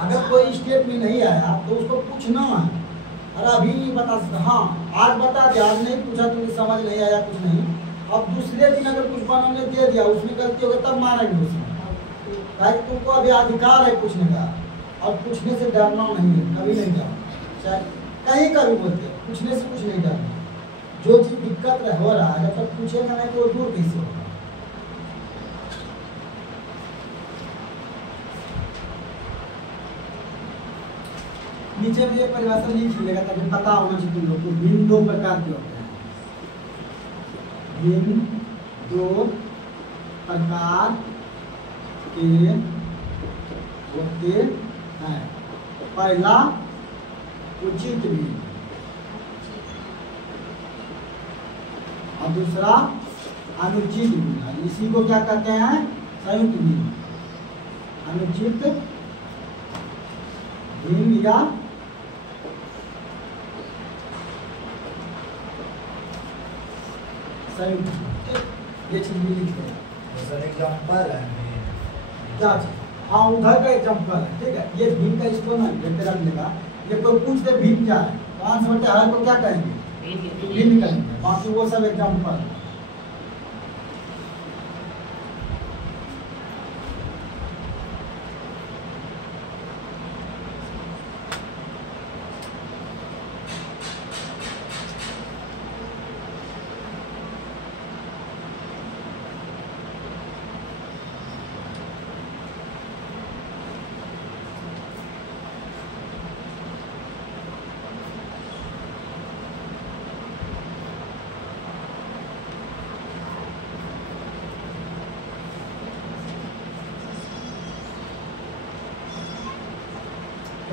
अगर कोई स्टेप में नहीं आया तो उसको पूछना है, अरे अभी नहीं बता सकता, हाँ आज बता दिया, आज नहीं पूछा तो समझ नहीं आया कुछ नहीं, अब दूसरे दिन अगर कुछ बनाने दे दिया उसमें गलती होगी तब मारेंगे उसमें। ताकि तुमको अभी अधिकार है पूछने का, और पूछने से डरना नहीं है, कभी नहीं डरना, चाहे कहीं का भी बोलते हैं, पूछने से कुछ नहीं डरना। जो चीज़ दिक्कत हो रहा है जब तक पूछेगा नहीं तो वो दूर कैसे होगा। नीचे में ये परिभाषा लिख लेगा ताकि पता होना चाहिए तुम लोग को। भिन्न 2 प्रकार के होते हैं, भिन्न 2 प्रकार के होते हैं। पहला उचित भिन्न और दूसरा अनुचित भिन्न। इसी को क्या कहते हैं? संयुक्त भिन्न। अनुचित भिन्न या संयुक्त, ये चीज भी लिखते हैं। सर एग्जांपल है क्या चीज? हाँ उधर का एग्जाम्पल है, ठीक है। ये भीम का इसको ना लेते रखने का, ये कोई पूछ दे भीम क्या है, 5 बटे हर को क्या कहेंगे? भीम कहेंगे, बाकी वो सब एग्जाम्पल है।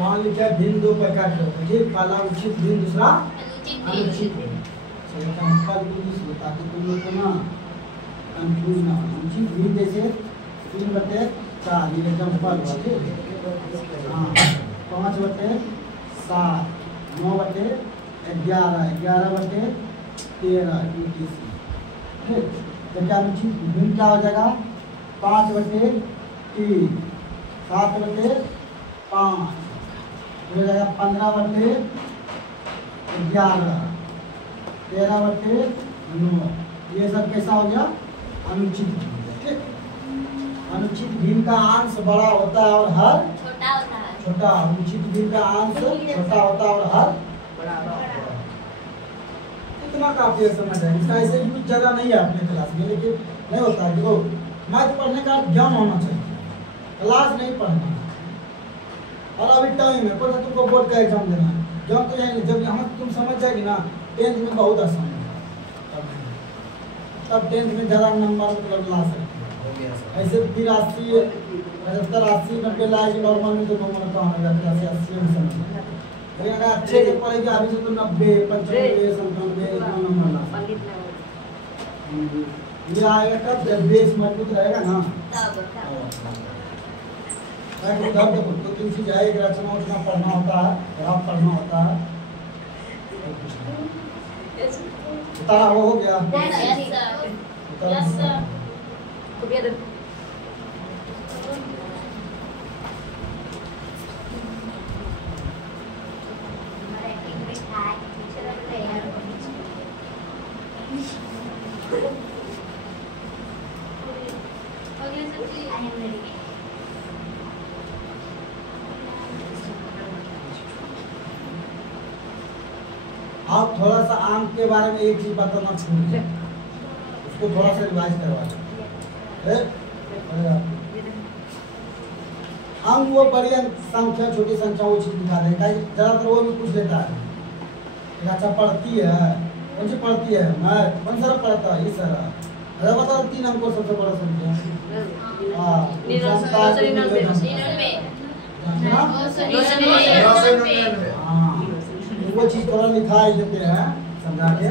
वहाँ लिखा है भिन्न दो प्रकार के होते हैं, ठीक। पहला उचित भिन्न, दूसरा अनुचित भिन्न। एग्जाम्पल दूसरी ताकि तुम लोग को ना कंफ्यूज ना हो। उचित भिन्न जैसे 3/4 ये एग्जाम्पल हुआ, ठीक। हाँ 5/7, 9/11, 11/13 UTC, ठीक। तो क्या अनुचित भिन्न क्या हो जाएगा? 5/3, 7/5 हो जाएगा 15/11, 13/9। ये सब कैसा हो गया? अनुचित भिन्न, ठीक। अनुचित भिन्न का अंश बड़ा होता है और हर छोटा। अनुचित भिन्न का अंश छोटा होता है और हर बड़ा। इतना काफी है, समझ है। इसका ऐसे कुछ जगह नहीं है अपने क्लास में, लेकिन नहीं होता है। देखो मैथ पढ़ने का ज्ञान होना चाहिए, क्लास नहीं पढ़ना है। और अभी टाइम है, पर तुमको बोर्ड का एग्जाम देना है। ज्ञान तो यही, जब हम तुम समझ जाएगी ना 10th में बहुत आसान है, तब 10th में ज़्यादा नंबर मतलब ला सकते हो। ऐसे फिर 80, 75, 80, 90 लाएगी नॉर्मल में तो नंबर कहाँ हो जाता है? 80 में समझ। लेकिन अगर अच्छे से पढ़ेगी अभी से तो 90, 95, 97 इतना नंबर ला। ये आएगा तब जब बेस मजबूत रहेगा ना। उधर देखो तो तीन चीज है, एक रचना उचना पढ़ना होता है, ग्राफ पढ़ना होता है। उतारा हो गया? आप थोड़ा सा आम के बारे में एक चीज बताना छूट गया, उसको थोड़ा सा रिवाइज करवा दें। आम वो बड़ी संख्या छोटी संख्या वो चीज दिखा दें, ज्यादातर वो भी पूछ लेता है। अच्छा पढ़ती है, कौन सी पढ़ती है? मैं कौन सा पढ़ता है? इस तरह अरे बता 3 हमको सबसे बड़ा संख्या। वो चीज थोड़ा लिखा देते हैं, समझा के।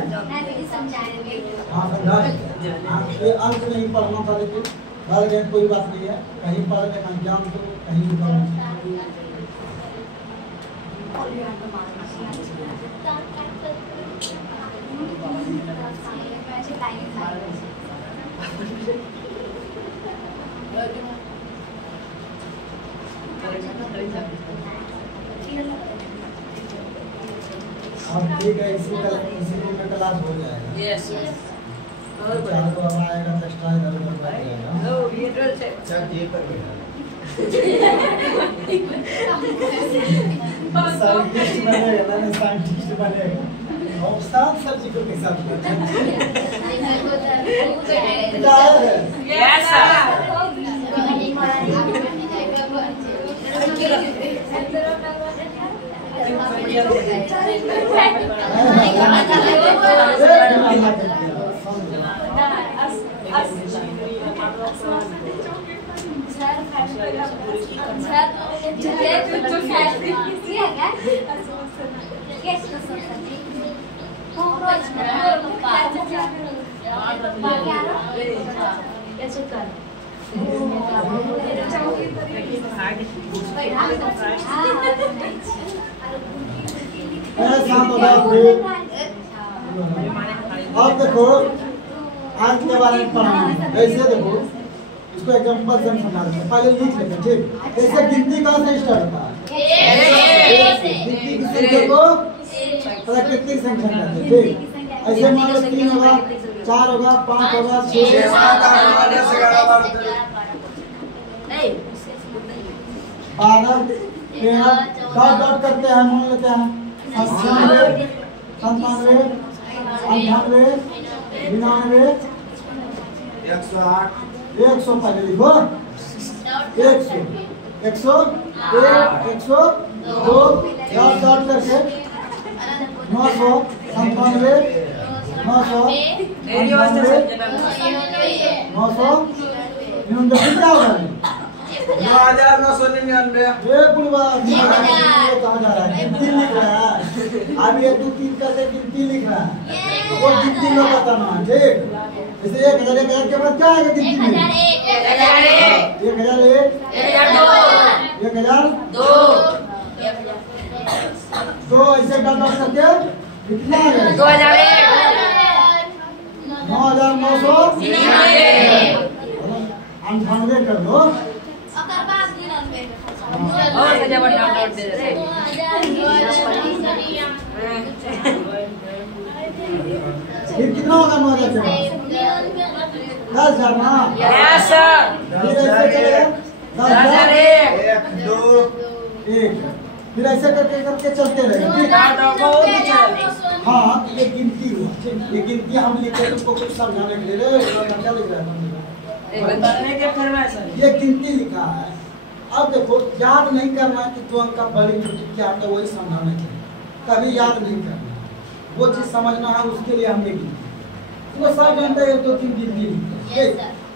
हाँ समझा के। अंक नहीं पढ़ना था, लेकिन पढ़ गए कोई बात नहीं है। कहीं पढ़ गए ज्ञान तो कहीं अब ठीक है, इसी में क्लास हो जाएगा। यस चार को अब आएगा तो एक्स्ट्रा इधर उधर बढ़ जाएगा। ओ ये ड्रिल से चल ये पर बैठा साइंटिस्ट बनेगा ना, साइंटिस्ट बनेगा। और साथ सब्जेक्ट के साथ यस सर अब देखो अंक के बारे में पढ़ना। ऐसे देखो इसको एग्जांपल से समझा देते हैं। पहले लिख लेते हैं, ठीक। ऐसे गिनती कहाँ से स्टार्ट होता है? गिनती की संख्या को प्राकृतिक संख्या कहते हैं, ठीक। ऐसे मान लो 3 होगा, 4 होगा, 5 होगा, 6 12 13 डॉट डॉट करते हैं, मान लेते हैं 98 97 98 99 108 100 पहले लिखो 100 101 102 डॉट डॉट करके 900 97 900 एरिया वास्ते 900 99 क्या होगा? 9,999। ये बुढ़वा कहाँ जा रहा है? गिनती लिख रहा है। अब 1 2 3 करके गिनती लिख रहा है। वो गिनती में बताना ठीक। जैसे 1,000 के बाद क्या आएगा गिनती में? 1,001 1,002 तो ऐसे डाल करके कितना आ गया? 9,999 कर दो। और सजावट डाउनलोड दे दे। फिर कितना होगा 9,000 के बाद? 10,000 ना? Yes sir. फिर ऐसे चलेगा 10,000 1 2 1 फिर ऐसे करके करके चलते रहेगा ठीक? हाँ ये गिनती हुआ ठीक। ये गिनती हम लिखे तो उसको कुछ समझाने के लिए क्या लिख रहा है? ये गिनती लिखा है। अब देखो याद नहीं करना कि 2 अंक का बड़ी छोटी क्या है वही समझाने के लिए कभी याद नहीं करना। वो चीज समझना है उसके लिए हमने गिनती वो सब जानते हैं 2 3 गिनती लिखते हैं।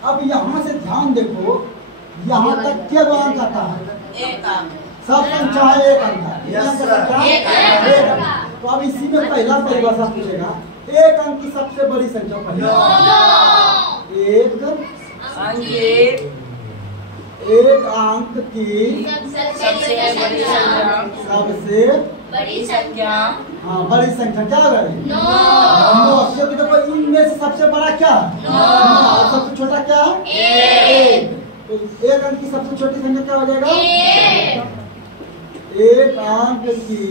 अब यहाँ से ध्यान देखो यहाँ तक क्या अंक आता है? सब संख्या है 1 अंक है। तो अब इसी में पहला परिभाषा पूछेगा 1 अंक की सबसे बड़ी संख्या पहले 1 अंक की सबसे बड़ी संख्या। सबसे बड़ी संख्या हाँ बड़ी संख्या क्या है? 9। तो देखो इनमें से सबसे बड़ा क्या है? 9। और सबसे छोटा क्या है? 1। तो 1 अंक की सबसे छोटी संख्या क्या हो जाएगा? 1 अंक की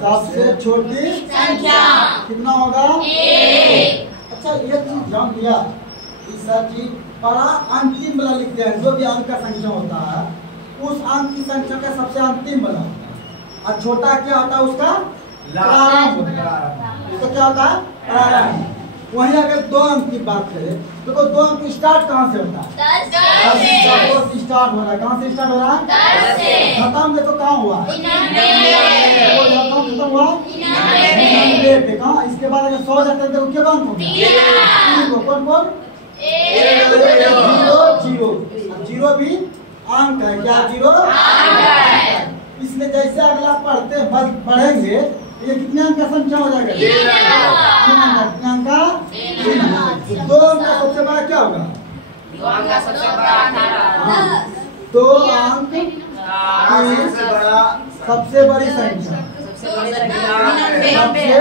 सबसे छोटी संख्या कितना होगा? 1। अच्छा ये चीज जान लिया सब चीज बड़ा अंतिम वाला लिखते हैं। जो भी अंक का संख्या होता है उस अंक की संख्या का सबसे अंतिम वाला होता है और छोटा क्या होता है उसका प्रारंभ होता है। उसका क्या होता है? प्रारंभ। वहीं अगर 2 अंक की बात करें तो 2 अंक स्टार्ट कहाँ से होता है? 10 से स्टार्ट हो रहा है। कहाँ से स्टार्ट हो रहा है? 10 से। खत्म देखो कहाँ हुआ? 99। खत्म हुआ 99 पे। कहाँ? इसके बाद अगर 100 जाता है तो क्या अंक होगा? 3 कौन कौन? 0 0 भी अंक है। क्या 0 अंक है? इसलिए जैसे अगला पढ़ते बढ़ेंगे ये कितने अंक का संख्या हो जाएगा? 3 अंक। कितने अंक का? 3 अंक। 2 अंक का सबसे बड़ा क्या होगा? 2 अंक का सबसे बड़ा 18। 2 अंक की सबसे बड़ी संख्या। सबसे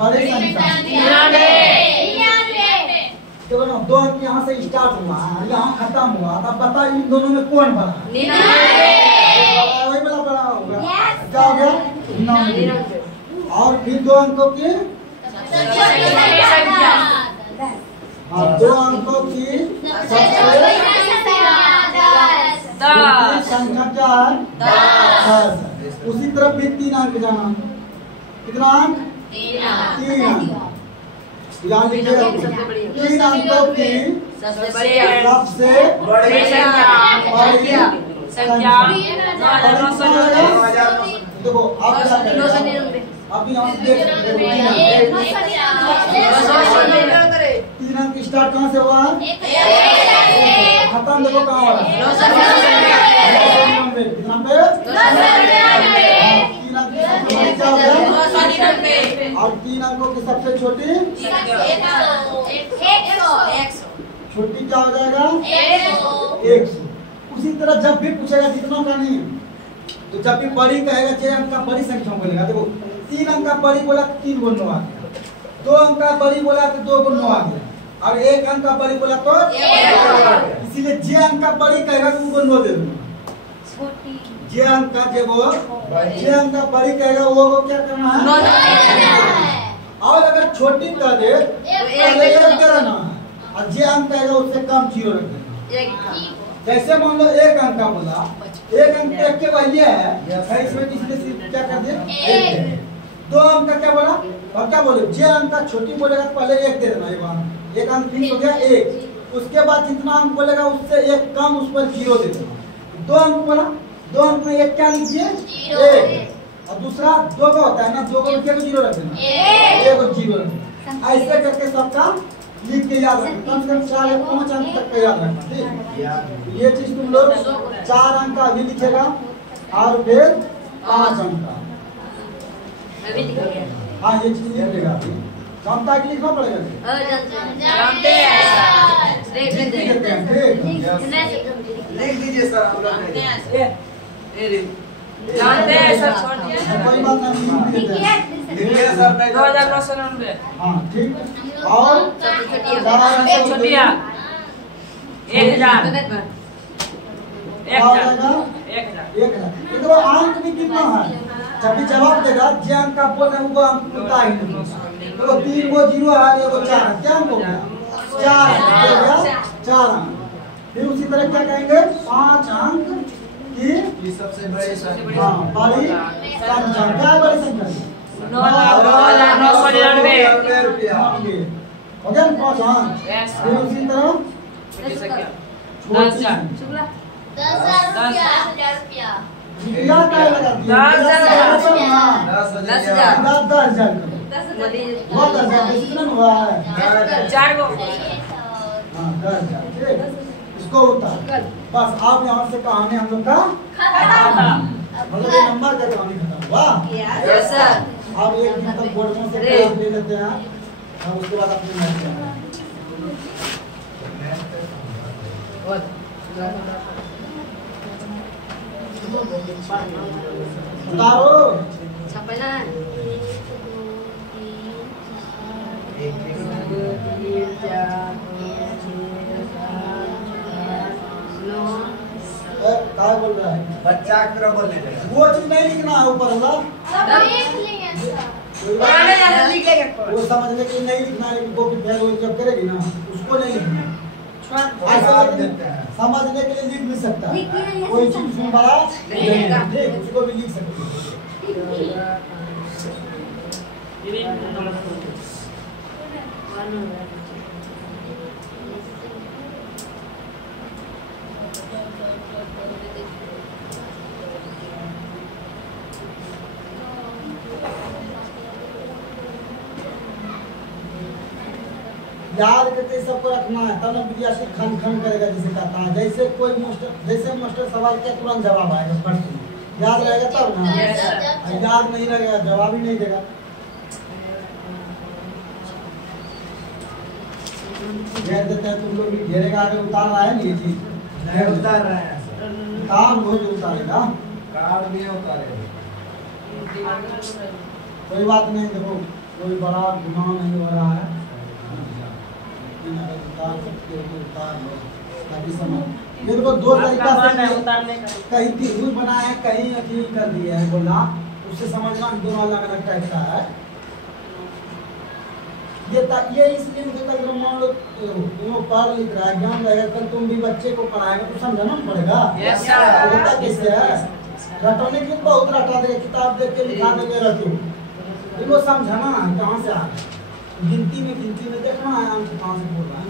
बड़ी संख्या देखो ना 2 अंक यहाँ से स्टार्ट हुआ यहाँ खत्म हुआ। अब बता इन दोनों में कौन बड़ा? वही बड़ा बड़ा होगा। क्या हो गया? 99। और फिर 2 अंकों की हाँ 2 अंकों की सबसे संख्या क्या है? 10। उसी तरफ भी 3 अंक जाना। कितना अंक? 3 अंक। यहाँ लिखिएगा 3 अंकों की सबसे बड़ी संख्या। देखो आप क्या करेंगे? आप यहाँ देख सकते हो 3 अंक स्टार्ट कहाँ से हुआ? खत्म देखो कहाँ हो रहा है? 99 कितना पे? 3 अंक की सबसे बड़ी क्या हो गया? और 3 अंकों की सबसे छोटी छोटी क्या हो जाएगा? 100। उसी तरह जब भी पूछेगा जितना का नहीं तो जब भी बड़ी कहेगा 6 अंक का बड़ी संख्या बोलेगा। देखो 3 अंक का बड़ी बोला तो 3 गुना आ गया। 2 अंक का बड़ी बोला तो 2 गुना आ गया। और 1 अंक का बड़ी बोला तो इसीलिए जे अंक का बड़ी कहेगा तो वो नो दे दूंगा। जे अंक का जे अंक का बड़ी कहेगा वो क्या करना है? और अगर छोटी कह दे पहले 1 करना है और जे अंक कहेगा उससे कम 0 रख देना। जैसे मान लो 1 अंक का बोला 1 अंक एक के वही है इसमें इसलिए क्या कर दिया 1। 2 अंक का क्या बोला और क्या बोले जे अंक का छोटी बोलेगा तो पहले 1 दे देना। 1 अंक फिक्स हो गया 1। उसके बाद जितना अंक बोलेगा उससे 1 कम उस पर 0 दे देना। 2 अंक बोला 2 अंक में 1 क्या लिखिए 1 और दूसरा 2 का होता है ना 2 को लिखिए 0 रख देना 1 और 0 रख देना। ऐसे करके सबका लिख के याद रखना, कम से कम 4 या 5 अंक तक का याद रखना, ठीक। ये चीज तुम लोग 4 अंक का भी लिखेगा और फिर 5 अंक का। हाँ ये चीज लिख लेगा अभी, क्षमता की लिखना पड़ेगा। लिख दीजिए सर, हम लोग जानते हैं सर, छोड़ दिया कोई बात नहीं, लिख देते हैं। लिखिए सर। 2999। हाँ ठीक। और छोटिया 1000 देखो अंक भी कितना है, जब भी जवाब देगा जे अंक का बोल रहे वो अंक मिलता ही नहीं। देखो 3 को 0 है, एगो 4 है, क्या अंक हो गया 4 अंक। फिर उसी तरह क्या कहेंगे 5 अंक की ये सबसे बड़ी संख्या। हाँ बड़ी संख्या, क्या है बड़ी संख्या 9,999 रुपया। हो गया 5 अंक। फिर उसी तरह छोटी संख्या छोटी 10,000 रुपया। रुपया का लगा दिया 10,000 10,000 बहुत 10,000 कितना हुआ है 4 गो। हाँ 10,000 ठीक। इसको उतार बस। आप यहाँ से कहानी हम लोग का मतलब ये नंबर का कहानी खत्म हुआ। Yes sir. अब एक दिन तक बोर्ड में से क्लास ले लेते हैं और उसके बाद अपने मैच करना है। उतारो क्या बोल रहा है बच्चा की तरह बोलने लगा। वो चीज नहीं लिखना है ऊपर वाला, वो समझने के लिए नहीं लिखना है। वो जब करेगी ना उसको नहीं लिखना है। ऐसा समझने के लिए लिख भी सकता है, कोई चीज उसमें बड़ा ठीक उसको भी लिख सकते हैं। याद करके सबको रखना है, तब ना विद्यार्थी खन खन करेगा जैसे कहता है। जैसे कोई मास्टर सवाल किया तुरंत जवाब आएगा फट से, याद रहेगा तब ना। याद नहीं रहेगा जवाब ही नहीं देगा। घेर देते हैं तुम लोग भी, घेरेगा आगे उतार रहा है ना ये चीज नहीं उतार रहे हैं सर। उतार रोज उतारेगा, कार्ड भी उतारेगा। कोई बात नहीं। देखो कोई बड़ा गुनाह नहीं हो रहा है, उतार सकते हो तो उतार लो ताकि समझ। ये देखो 2 तरीका से उतारने का कहीं त्रिभुज बनाया है, कहीं अथी कर दिया है बोला, उससे समझना दोनों अलग अलग टाइप का है। ये इसलिए मुझे कल मान लो तुम पढ़ लिख रहा है, ज्ञान रहेगा, कल तुम भी बच्चे को पढ़ाएगा तो समझना पड़ेगा। Yes sir. होता कैसे है रटने के लिए बहुत रटा देगा, किताब देख के लिखा देंगे रटो, इनको समझाना है कहाँ से आ रहा है। गिनती में देखना है अंक कहाँ से बोल रहा है।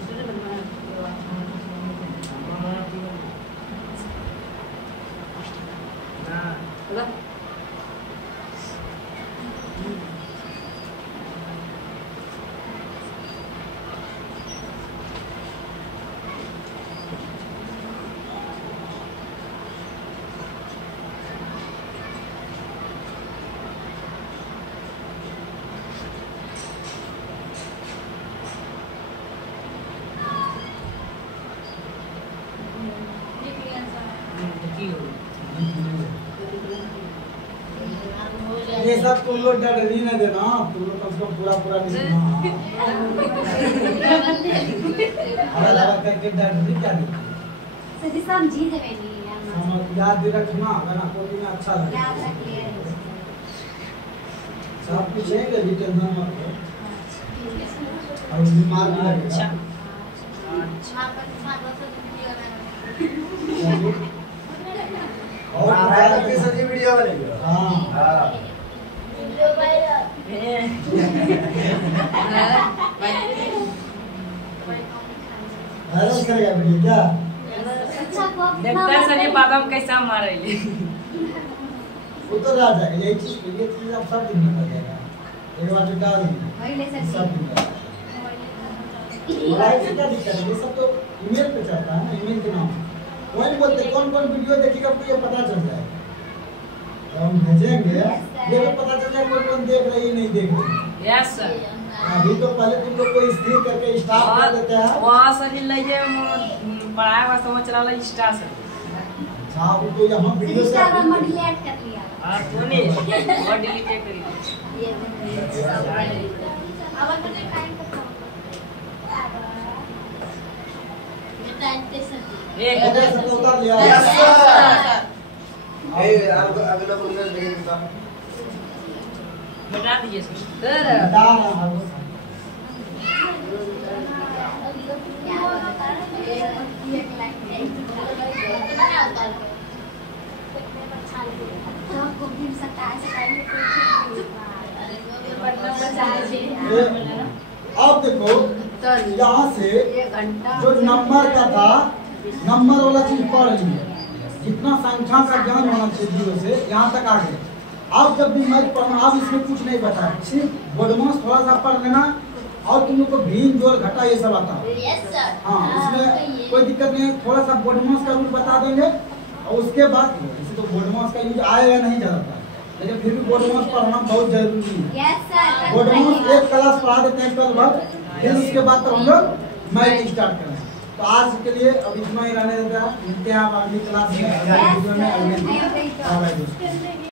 ये सब तुम लोग डर नहीं ना देना, तुम लोग कम से कम पूरा लिखना। अलग करके डर नहीं क्या देना, समझी देवे याद भी रखना, अगर आपको भी अच्छा लगे सब कुछ है कि टेंशन मत लो और बीमार भी लगेगा। और की सजी वीडियो बनेगी। हाँ वायरल करेगा वीडियो क्या? देखते हैं सर ये बादाम कैसा मारे वो तो रह जाएगा, यही चीज ये चीज अब सब दिन में कर जाएगा। एक बार जो डाल देंगे सब दिन में। मोबाइल से क्या दिक्कत है, ये सब तो ईमेल पे चलता है ना, ईमेल के नाम वही बोलते कौन कौन वीडियो देखेगा आपको ये पता चल जाएगा। तो हम भेजेंगे ये भी पता चल जाएगा कौन कौन देख रही है नहीं देख रही। Yes sir. अभी तो पहले तुम लोग को स्थिर करके स्टार्ट कर देते हैं। वहाँ से ही लइए पढ़ाए हुआ समझ रहा है इंस्टा से। अच्छा वो तो यहाँ वीडियो से इंस्टाग्राम में डिलीट कर लिया। हाँ तो नहीं और डिलीट करी। ये अब मुझे टाइम पर एक सब उतार लिया। Yes, sir. अब ए अगला बोलने देंगे बता। बता दीजिए सर। बता रहा हूँ। अब देखो यहाँ से जो नंबर का था नंबर वाला चीज पढ़ लिया, जितना संख्या का ज्ञान होना चाहिए जीरो से यहाँ तक आ गए। अब जब भी मैथ पढ़ना अब इसमें कुछ नहीं बताया, सिर्फ बोडमास थोड़ा सा पढ़ लेना और तुम लोग को भीम जोड़ घटा ये सब आता है। हाँ इसमें कोई दिक्कत नहीं है, थोड़ा सा बोडमास का रूल बता देंगे और उसके बाद जैसे तो बोडमास का यूज आएगा नहीं ज्यादातर, लेकिन फिर भी बोडमास पढ़ना बहुत जरूरी है। बोडमास एक क्लास पढ़ा देते हैं कल भर, फिर उसके बाद तो हम लोग मैथ स्टार्ट करें। तो आज के लिए अब इतना ही रहने देते हैं, मिलते हैं आप अगली क्लास में, अगले वीडियो में, अगले दिन।